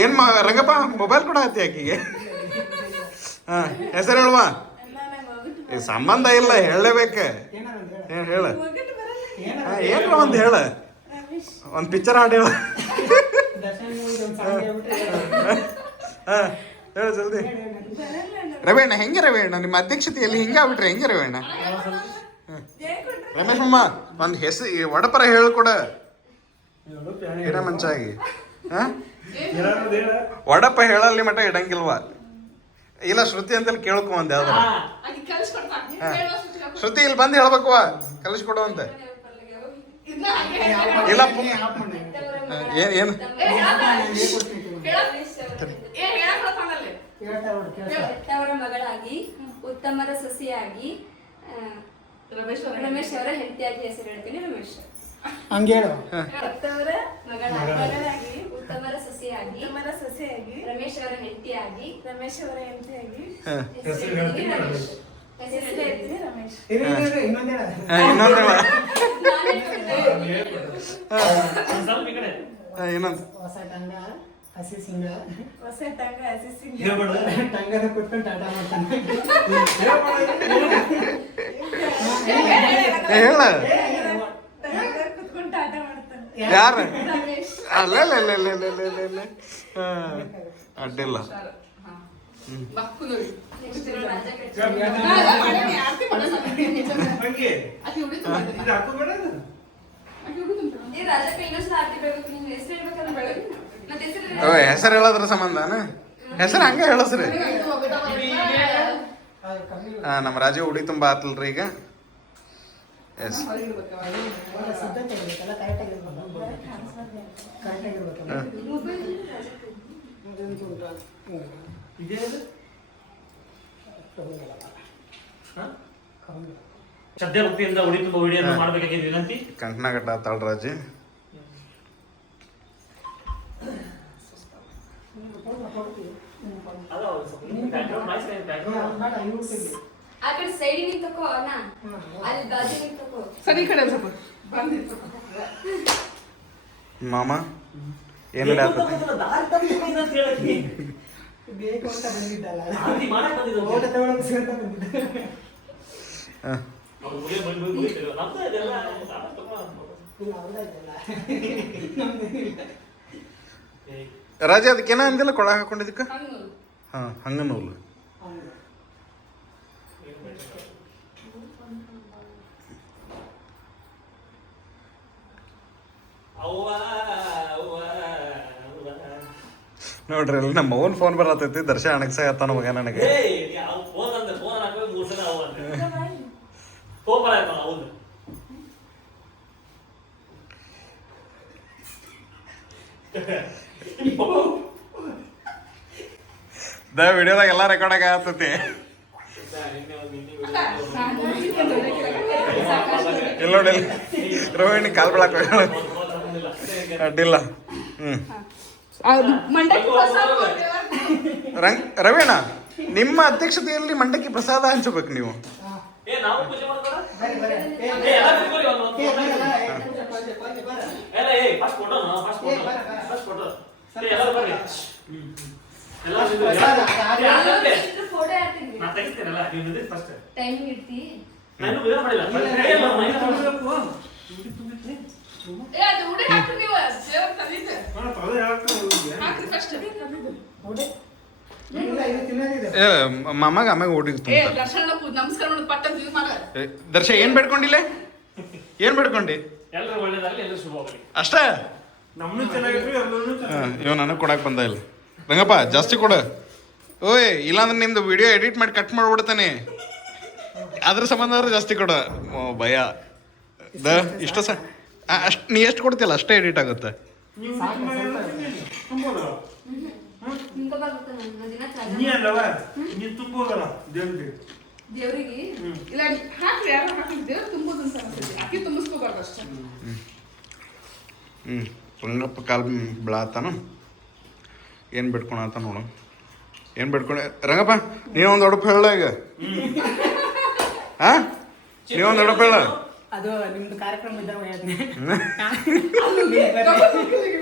ಏನ್ ರಂಗಪ್ಪ ಮೊಬೈಲ್ ಕೂಡ ಹತ್ತಿ ಆಕಿಗೆ. ಹಾ ಹೆಸರು ಹೇಳುವ. ಸಂಬಂಧ ಇಲ್ಲ, ಹೇಳಲೇಬೇಕ. ಏನ್ ಹೇಳ? ಏನ್ರ ಒಂದ್ ಹೇಳ, ಒಂದ್ ಪಿಕ್ಚರ್ ಹಾಡು ಹೇಳ. ಹಾ ಹೇಳ ಜಲ್ದಿ. ರವೇಣ ಹೆಂಗೆ ರವೇಣ ನಿಮ್ಮ ಅಧ್ಯಕ್ಷತೆಯಲ್ಲಿ ಹಿಂಗೆ ಆಗ್ಬಿಟ್ರೆ ಹೆಂಗೆ ರವೇಣ? ರಮೇಶ್ ಅಮ್ಮ ಒಂದ್ ಹೆಸರು ಒಡಪರ ಹೇಳ್ಕೊಡ ಇಡ ಮಂಚಾಗಿ. ಹಾ ಒಡಪ ಹೇಳಲ್ಲಿ ಮಟ ಇಡಂಗಿಲ್ವಾ? ಇಲ್ಲ ಶ್ರುತಿ ಅಂತಲ್ಲಿ ಕೇಳ್ಕೊ ಒಂದ್ ಯಾವ್ದಾರ. ಆಕಿ ಕಳ್ಸ್ಕೊಡ್ತಾಳ. ನೀನ್ ಹೇಳೋ ಸುತ್ತಿ ಹಾಕು. ಶ್ರುತಿ ಇಲ್ಲಿ ಬಂದು ಹೇಳ್ಬೇಕವ, ಕಲಿಸ್ಕೊಡು ಅಂತ. ಇದನ್ನ ಹಾಗೆ ಹೇಳ್ತಾಳ. ಇಲ್ಲ ಏನ್ ಏ ಹೇಳಕ್ ಬರ್ತಾನಲ್ಲಿ. ಹೆತ್ತವರ ಮಗಳಾಗಿ ಉತ್ತಮರ ಸೊಸೆಯಾಗಿ ರಮೇಶ್ ಅವರ ಹೆಂಡತಿಯಾಗಿ ಹೆಸರು ಹೇಳ್ತೀನಿ ರಮೇಶ್. ಹಂಗೆ ಹೇಳು. ಹೆತ್ತವರ ಮಗಳಾಗಿ ಉತ್ತಮರ ಸೊಸೆಯಾಗಿ ರಮೇಶ್ ಅವರ ಹೆಂಡತಿಯಾಗಿ ಹೆಸರು ಹೇಳ್ತೀನಿ ರಮೇಶ್. ಹೆಸರು ಹೇಳ್ತೀನಿ ರಮೇಶ್. ಇರು, ಇನ್ನೊಂದು ಹೇಳು. ಇನ್ನೊಂದ್ ಹೇಳ. ಸ್ವಲ್ಪ ಈ ಕಡೆ ಇನ್ನೊಂದ್ ಹೊಸ ಟಂಗ ಹಸಿ ಸಿಂಗ ಹೇಳ್ಬೇಡ. ಟಂಗದ ಕುಟ್ಕೊಂಡು ಟಾಟಾ ಮಾಡ್ತಾನೆ. ಹೇಳ. ಯಾರ? ಅಲ್ಲ ಅಡ್ಡಿಲ್ಲ. ಮಕ್ಕಳು ನೆಕ್ಸ್ಟ್ ರಾಜ ಆರ್ತಿ ಮಾಡೋಣ. ಹಂಗೆ ಆಕಿ ಹುಡುಗ ಮಾಡ್ತಾನೆ. ಇದು ಹಾಕೋಬೇಡ ಅದು. ಆಕಿ ಹುಡುಗ ತುಂಬ್ತಾಳ. ಈ ರಾಜಕ್ಕ ಇನ್ನೊಂದ್ಸಲ ಆರ್ತಿ ಬೆಳಬೇಕು. ನಿನ್ನ ಹೆಸರು ಹೇಳ್ಬೇಕಂದ್ರೆ ಬೆಳಗ್ಗೆ ಮತ್ತೆ ಹೆಸರು ಹೆಸರು ಹೇಳೋದ್ರ ಸಂಬಂಧನ? ಹೆಸರು ಹಂಗ ಹೇಳಸ್ರಿ. ಇದು ಒಬ್ಬ ಅದು ಕಮ್ಮಿ ನಮ್ಮ ರಾಜ ಉಡಿ ತುಂಬಾ ಆತಲ್ರಿ ಈಗ. ಎಸ್ ಇವಾಗ ಸಿದ್ಧತೆ ಇರ್ಬೇಕಲ್ಲ, ಕರೆಕ್ಟಾಗಿರ್ಬೇಕು. ಕರೆಕ್ಟಾಗಿರ್ಬೇಕಲ್ಲ. ಇದೇನಿದು? ತಗೊಂಡಿಲ್ಲ. ಹಾ? ಕಮ್ಮಿ. ಶ್ರದ್ಧೆ ಭಕ್ತಿಯಿಂದ ಉಡಿ ತುಂಬ ವಿಡಿಯೋನ ಮಾಡ್ಬೇಕಾಗಿದೆ ವಿನಂತಿ. ಕಂಕನಗಟ್ಟ ತಾಳ್ರಾಜ್. ಅದು ಸ್ವಲ್ಪ ಬ್ಯಾಕ್ಗ್ರೌಂಡ್ ನಾಯ್ಸ್ ಇದೆ, ಬ್ಯಾಕ್ಗ್ರೌಂಡ್. ಬೇಡ, ಇವ್ರಿಗೆ. ಆ ಕಡೆ ಸೈಡ್ ನಿಂತಕೋ ಅಣ್ಣ, ಅಲ್ಲಿ ಬಾಜು ನಿಂತಕೋ. ಸರಿ ಈ ಕಡೆ ಸ್ವಲ್ಪ ಬಂದಿತ್ತು. ಮಾಮ ಏನು ಗೊತ್ತಾಗೋದಿಲ್ಲ, ದಾರಿ ತಪ್ಪಿಲ್ಲ ಅಂತ ಹೇಳಕ್ಕೆ. ಬೇಕು ಅಂತ ಬಂದಿದ್ದಲ್ಲ. ಆರತಿ ಮಾಡಕ್ ಬಂದಿದ್ದು. ಓಟ ತಗೊಳಕ್ ಸೇರ್ತ ಬಂದಿದ್ದೆ. ಅವ್ರು ಮುಗಿತಿದ್ರು. ನಮ್ದು ಇದೆಲ್ಲ ಇಲ್ಲ, ಅವ್ರದ್ದೆಲ್ಲ. ರಾಜ ಅದಕ್ಕೇನ ಅಂದಿಲ್ಲ ಕೊಳ ಹಾಕೊಂಡಿದ್ದಕ್ಕ? ಹಂಗ ಹಾ ಹಂಗ ನೂಲು. ಹೌದು. ನೋಡ್ರಿ ಅಲ್ಲಿ ನಮ್ಮ ಅವನ್ ಫೋನ್ ಬರತೈತಿ. ದರ್ಶ ಅಣಗ್ಸಾಗತ್ತಾನ ಮಗ ನನಗೆ. ಫೋನ್ ಅಂದ್ರೆ ಫೋನ್ ಹಾಕೋ 3 ಸಲ ಅವ ಅಂತ ಫೋನ್ ಬರಾಯ್ತು ಹೌದು. ವಿಡಿಯೋದಾಗ ಎಲ್ಲ ರೆಕಾರ್ಡ್ ಆಗತ್ತೈತಿ. ಇಲ್ಲ ನೋಡಿ ರೋಹಿಣಿ ಕಾಲ್ ಬೆಳಕ್ ಅಡ್ಡಿಲ್ಲ. ಮಂಡಕ್ಕಿ ಪ್ರಸಾದ ಕೊಡ್ತೇವೆ. ರವೇಣ, ನಿಮ್ಮ ಅಧ್ಯಕ್ಷತೆಯಲ್ಲಿ ಮಂಡಕ್ಕಿ ಪ್ರಸಾದ ಹಂಚಬೇಕು ನೀವು. ಏ ನಾವು ಪೂಜೆ ಮಾಡ್ತಾರ ಬರ್ರಿ ಬರ್ರಿ ಏ ಎಲ್ಲ ಬಿಟ್ಕೊರಿ ಒಂದು ಎಲ್ಲ ಏ ಫಸ್ಟ್ ಫೋಟೋ ಫಸ್ಟ್ ಏ, ಫೋಟೋ ಬರ, ಬರ. ಫಸ್ಟ್ ಫೋಟೋ ಎಲ್ಲ ಬರ್ರಿ ಎಲ್ಲ ಫೋಟೋ ಹಾಕ್ತೀನಿ. ನಾ ತೆಗಿತೀನಲ್ಲ ನೀವು ನಿಂತು ಫಸ್ಟ್ ಟೈಮಿಂಗ್ ಇಡ್ತಿ. ನಾನು ಬಿಡ ಮಾಡಿಲ್ಲ ಏ ಅದು ಉಡಿ ಹಾಕ್ರಿ ನೀವು ದೇವ್ರ ತಂದಿದ್ದೆ ತಲೆ ಹಾಕ್ತಾರೆ ಹಾಕ್ರಿ ಫಸ್ಟ್. ನೋಡಿ ಇಲ್ಲ ಇದು ತಿನ್ನೋದಿದೆ ಮಾಮಾಗ ಆಮ್ಯಾಗ ಓಟಿಗೆ ಏ ತುಂಬ ದರ್ಶನ ನಮಸ್ಕಾರ ಮಾಡಿ ಪಟ್ಟ ಇದು ಮಾಡ. ದರ್ಶ ಏನ್ ಬೇಡ್ಕೊಂಡಿಲ್ಲ, ಏನ್ ಬೇಡ್ಕೊಂಡಿ? ಎಲ್ಲರೂ ಒಳ್ಳೇದಾಗಲಿ, ಎಲ್ಲರೂ ಶುಭವಾಗಲಿ ಅಷ್ಟೇ. ನಮ್ಮನ್ನು ಚೆನ್ನಾಗಿರ್ರಿ ಎಲ್ಲರೂ ಚೆನ್ನಾಗಿ ಇವ್ ನನಗೆ ಕೊಡಕ್ಕೆ ಬಂದ ಇಲ್ಲ. ರಂಗಪ್ಪ ಜಾಸ್ತಿ ಕೊಡು. ಓಯ್ ಇಲ್ಲಾಂದ್ರೆ ನಿಮ್ದು ವಿಡಿಯೋ ಎಡಿಟ್ ಮಾಡಿ ಕಟ್ ಮಾಡ್ಬಿಡ್ತಾನೆ. ಅದ್ರ ಸಂಬಂಧ ಆದ್ರೆ ಜಾಸ್ತಿ ಕೊಡು. ಭಯ ಇಷ್ಟ ಅಷ್ಟು ನೀ ಎಷ್ಟು ಕೊಡ್ತಿಲ್ಲ ಅಷ್ಟೇ ಎಡಿಟ್ ಆಗುತ್ತೆ. ನೀವು ತುಂಬೋದಲ್ಲ ತಿನ್ಕೋಬಾರ್ದು ನನ್ನ ದಿನ ಚಾಲು. ನೀ ಅಲ್ಲವ ನೀ ತುಂಬೋದಲ್ಲ ದೇವ್ರಿಗೆ ದೇವ್ರಿಗೆ ಇಲ್ಲ ಹಾಕ್ರಿ ಯಾರು ಹಾಕ್ರಿ ದೇವ್ರು ತುಂಬೋದು ಅಂತ ಅನ್ಸುತ್ತೆ. ಅಕ್ಕಿ ತುಂಬಿಸ್ಕೋಬಾರ್ದು ಅಷ್ಟೇ. ರಂಗಪ್ಪ ಕಾಲ್ ಬೆಳಾತಾನ. ಏನು ಬಿಡ್ಕೊಳತ್ತ ನೋಡು. ಏನು ಬಿಡ್ಕೊಂಡೆ ರಂಗಪ್ಪ? ನೀವೊಂದು ಒಡಪು ಹೇಳ ಈಗ. ಹಾಂ, ನೀವೊಂದು ಒಡಪು ಹೇಳ. ಅದು ನಿಮ್ದು ಕಾರ್ಯಕ್ರಮ ಇದ್ದಾಗ ಹೇಳ್ತೀನಿ.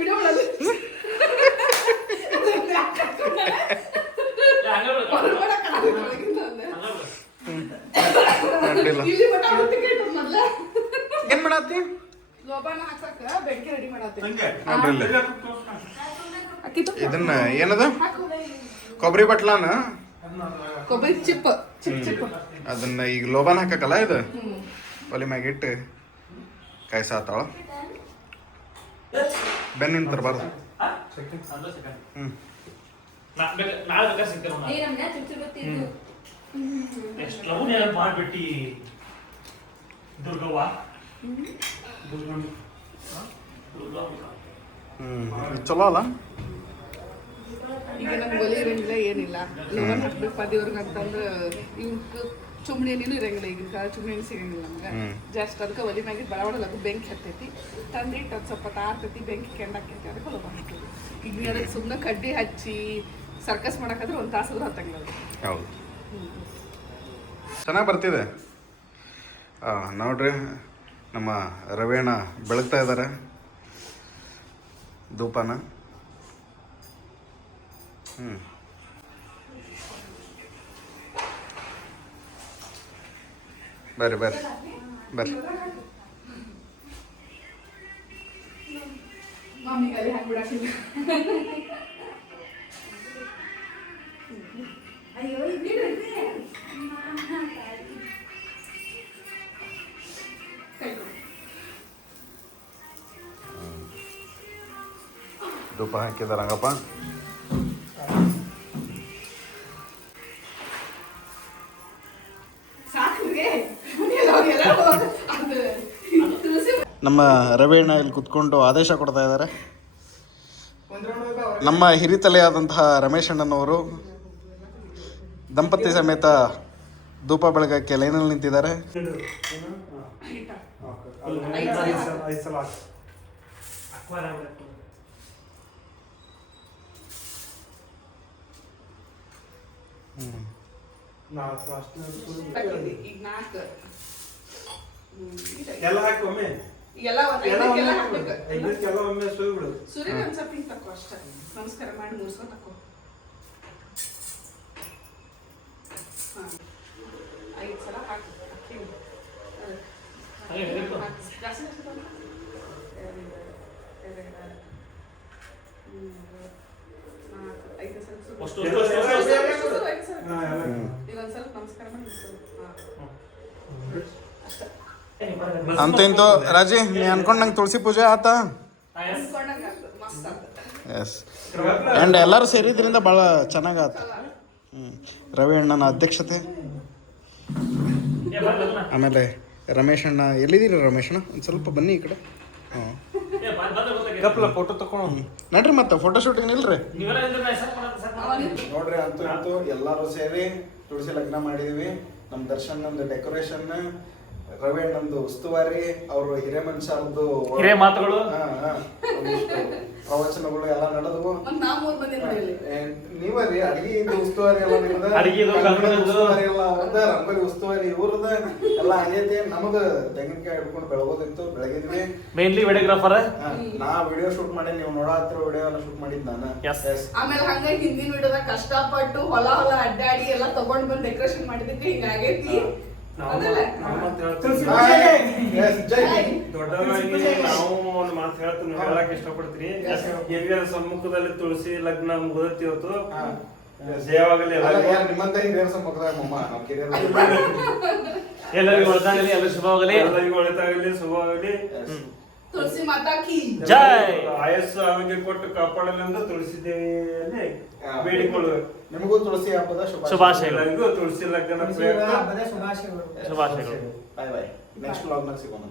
ವಿಡಿಯೋ ಮಾಡಲ್ಲ ಅಡ್ಡಿಲ್ಲ. ಇಲ್ಲಿ ಮಟ್ಟ ಹೊತ್ತಿಗೆ ಇಟ್ಟದ್ ಮೊದ್ಲ ಏನು ಮಾಡತ್ತಿ? ಲೋಬಾನ ಹಾಕ್ಸಕ್ಕ ಬೆಂಕಿ ರೆಡಿ ಮಾಡತ್ತೆ. ಹಂಗೆ ನೋಡ್ರಿ ಇಲ್ಲಿ. ಅಕ್ಕಿ ತುಪ್ಪ ಇದನ್ನ ಏನದ ಹಾಕು. ಕೊಬ್ಬರಿ ಬಟ್ಲಾನ ಕೊಬ್ಬರಿ ಚಿಪ್ ಚಿಪ್ ಅದನ್ನ ಈಗ ಲೋಬಾನ್ ಹಾಕಕ್ಕಲ್ಲ ಇದು ಒಲಿ ಮ್ಯಾಗ ಇಟ್ಟು ಕಾಯಿಸಾತಾಳ. ಬೆನ್ನಿನ ತರಬಾರ್ದು. ಹ್ಞೂ ನಾಳೆ ಬೇಕಾದ್ರೆ ಸಿಗ್ತೇವೆ ಏ ನಮ್ನ ಚುಚ್ಚು ಗೊತ್ತಿದ್ದು. ಎಷ್ಟು ಲವ್ ನೆನಪು ಮಾಡ್ಬಿಟ್ಟಿ ದುರ್ಗವ್ವ. ಚಲೋ ಅಲ್ಲ? ಈಗ ನಮ್ಗೆ ಒಲಿ ಇರಂಗಿಲ್ಲ ಏನಿಲ್ಲ. ಲೋಬಾನ್ ಹಾಕ್ಬೇಕು ದೇವ್ರಿಗೆ ಅಂತಂದ್ರೆ ಇವ್ಕ ಚುಮ್ನಿ ನೀನು ಇರಂಗಿಲ್ಲ. ಈಗಿನ ಕಾಲ ಚುಮ್ನಿ ಸಿಗಂಗಿಲ್ಲ ನಮ್ಗೆ. ಜಸ್ಟ್ ಅದಕ್ಕೆ ಒಲಿ ಮ್ಯಾಗಿದ್ ಬಡಬಡ ಲಗು ಬೆಂಕಿ ಹತ್ತೈತಿ. ತಂದಿಟ್ಟು ಅದು ಸ್ವಲ್ಪ ತಾರ್ತೈತಿ, ಬೆಂಕಿ ಕೆಂಡಾಕೈತಿ. ಅದಕ್ಕೆ ಲೋಬಾನ್ ಹಾಕಿದ್ವಿ. ಈಗ ನೀವು ಅದಕ್ಕೆ ಸುಮ್ಮನೆ ಕಡ್ಡಿ ಹಚ್ಚಿ ಸರ್ಕಸ್ ಮಾಡಕ್ಕಾದ್ರೆ ಒಂದು ತಾಸಾದ್ರೂ ಹತ್ತಂಗಿಲ್ಲ ಅದು. ಹೌದು, ಚೆನ್ನಾಗಿ ಬರ್ತಿದೆ. ನೋಡ್ರಿ ನಮ್ಮ ರವೇಣ ಬೆಳಗ್ತಾ ಇದ್ದಾರೆ ಧೂಪನ. ಬರ್ರಿ ಬರ್ರಿ ಬರ್ರಿ. ಮಮ್ಮಿಗೆ ಅಲ್ಲಿ ಹಾಕ್ಬಿಡಕ್ಕಿಲ್ಲ. ಅಯ್ಯೋ ಇದು ಧೂಪ ಹಾಕಿದ ರಂಗಪ್ಪ. ನಮ್ಮ ರವೇಣ ಇಲ್ಲಿ ಕುತ್ಕೊಂಡು ಆದೇಶ ಕೊಡ್ತಾ ಇದ್ದಾರೆ. ನಮ್ಮ ಹಿರಿತಲೆಯಾದಂತಹ ರಮೇಶ್ ಅಣ್ಣನವರು ದಂಪತಿ ಸಮೇತ ಧೂಪ ಬೆಳಗಕ್ಕೆ ಲೈನಲ್ಲಿ ನಿಂತಿದ್ದಾರೆ. ಐದು ಸಲ ಈಗ 4 ಎಲ್ಲ ಹಾಕಿ ಒಮ್ಮೆ ಎಲ್ಲ ಐದಕ್ಕೆಲ್ಲ ಹಾಕ್ಬೇಕು. ಐದಕ್ಕೆಲ್ಲ ಒಮ್ಮೆ ಸುಳ್ಳು ಸೂರ್ಯ ಒಂದ್ ಸ್ವಲ್ಪ ಹಿಂಗ್ ತಕೋ ಅಷ್ಟೇ. ನಮಸ್ಕಾರ ಮಾಡಿ ಮುಗಿಸ್ಕೊಂಡು ತಕೋ. 5 ಸಲ ಹಾಕು. ಜಾಸ್ತಿ ಹಾಕ್ಬೇಕು. 5 ಸಲ ಇದೊಂದ್ ಸ್ವಲ್ಪ ನಮಸ್ಕಾರ ಮಾಡಿ ಅಂತ ಇಂತು ರಾಜಿ ನೀ ಅನ್ಕೊಂಡಂಗೆ ತುಳಸಿ ಪೂಜೆ ಆತಾ? ಮಸ್ತ್ ಆಗ್ತದೆ. ಎಸ್, ಆ್ಯಂಡ್ ಎಲ್ಲರೂ ಸೇರಿದ್ರಿಂದ ಭಾಳ ಚೆನ್ನಾಗಿ ಆತ. ರವಿ ಅಣ್ಣನ ಅಧ್ಯಕ್ಷತೆ. ಆಮೇಲೆ ರಮೇಶ್ ಅಣ್ಣ ಎಲ್ಲಿದ್ದೀರಿ? ರಮೇಶ್ ಅಣ್ಣ ಒಂದು ಸ್ವಲ್ಪ ಬನ್ನಿ ಈ ಕಡೆ. ಹಾಂ ಫೋಟೋ ತಕೊಂಡು ನಡ್ರಿ ಮತ್ತೆ ಫೋಟೋ ಶೂಟಿಂಗ್ ನಿಲ್ರಿ. ಅವನಿಗೆ ನೋಡ್ರಿ ಅಂತೂ ಇಂತೂ ಎಲ್ಲರೂ ಸೇರಿ ತುಳಸಿ ಲಗ್ನ ಮಾಡಿದೀವಿ. ನಮ್ಮ ದರ್ಶನ್ ನಮ್ದು ಡೆಕೋರೇಷನ್ ರವಿ ಅಣ್ಣಂದು ಉಸ್ತುವಾರಿ, ಅವರು ಹಿರೇ ಮನುಷ್ಯರದ್ದು ಹಿರೇ ಮಾತುಗಳು. ಒಂದಿಷ್ಟು ಪ್ರವಚನಗಳು ಎಲ್ಲ ನಡೆದವು. ಮತ್ತ್ ನಾ 3 ಮಂದಿ ನೋಡಿಲ್ಲಿ. ನೀವೇ ರೀ ಅಡಿಗೆ ಉಸ್ತುವಾರಿ ಎಲ್ಲ ನಿಮ್ದ, ಅಡಿಗೆದು, ಉಸ್ತುವಾರಿ ಎಲ್ಲ ಅವ್ರದ, ರಂಗೋಲಿ ಉಸ್ತುವಾರಿ ಇವ್ರದ ಎಲ್ಲ ಆಗೈತಿ. ನಮಗ ತೆಂಗಿನಕಾಯಿ ಹಿಡ್ಕೊಂಡು ಬೆಳಗೋದಿತ್ತು, ಬೆಳಗಿದ್ವಿ. Mainly videographer. ನಾ ವಿಡಿಯೋ ಶೂಟ್ ಮಾಡಿ, ನೀವು ನೋಡಾತ್ರ ವಿಡಿಯೋ ಎಲ್ಲ ಶೂಟ್ ಮಾಡಿದ್ ನಾನು. ಆಮೇಲೆ ಹಂಗ ಹಿಂದಿನ ವಿಡಿಯೋದಾಗ ಕಷ್ಟಪಟ್ಟು ಹೊಲ ಅಡ್ಡಾಡಿ ಎಲ್ಲ ತಗೊಂಡ್ ಬಂದ್ ಡೆಕೋರೇಷನ್ ಮಾಡಿದಕ್ಕೆ ಹಿಂಗಾಗೈತಿ. ಅದಲ್ಲ ದೊಡ್ಡವರಾಗಿ ನಾವು ಒಂದು ಮಾತು ಹೇಳ್ತೀನಿ, ಹೇಳಕ್ ಇಷ್ಟಪಡ್ತೀನಿ. ಹಿರಿಯರ ಸಮ್ಮುಖದಲ್ಲಿ ತುಳಸಿ ಲಗ್ನ ಮುಗಿದತ್ತಿ ಇವತ್ತು. ಜಯವಾಗಲಿ ನಿಮ್ಮಂತ ಹಿರಿಯರ ಸಮ್ಮುಖದಾಗ ಮಮ್ಮ ನಾವು ಕಿರಿಯರು. ಎಲ್ಲರಿಗೂ ಒಳ್ಳೆದಾಗಲಿ, ಎಲ್ಲರಿಗೂ ಶುಭವಾಗಲಿ, ಎಲ್ಲರಿಗೂ ಒಳಿತಾಗಲಿ, ಶುಭವಾಗಲಿ. ತುಳಸಿ ಮಾತಾ ಕಿ ಜೈ. ಆಯಸ್ಸು ಆರೋಗ್ಯ ಕೊಟ್ಟು ಕಾಪಾಡಲಿ ಅಂತ ತುಳಸಿ ದೇವಿಯಲ್ಲಿ ಬೇಡಿಕೊಳ್ಳುವೆ. ನಿಮಗೂ ತುಳಸಿ ಹಬ್ಬದ ಶುಭಾಶಯಗಳು. ಎಲ್ಲರಿಗೂ ತುಳಸಿ ಲಗ್ನ ಹಬ್ಬದ ಶುಭಾಶಯಗಳು. ಶುಭಾಶಯಗಳು. ಬಾಯ್ ಬಾಯ್. ನೆಕ್ಸ್ಟ್ ವ್ಲಾಗ್ನಾಗ ಸಿಗೋಣ.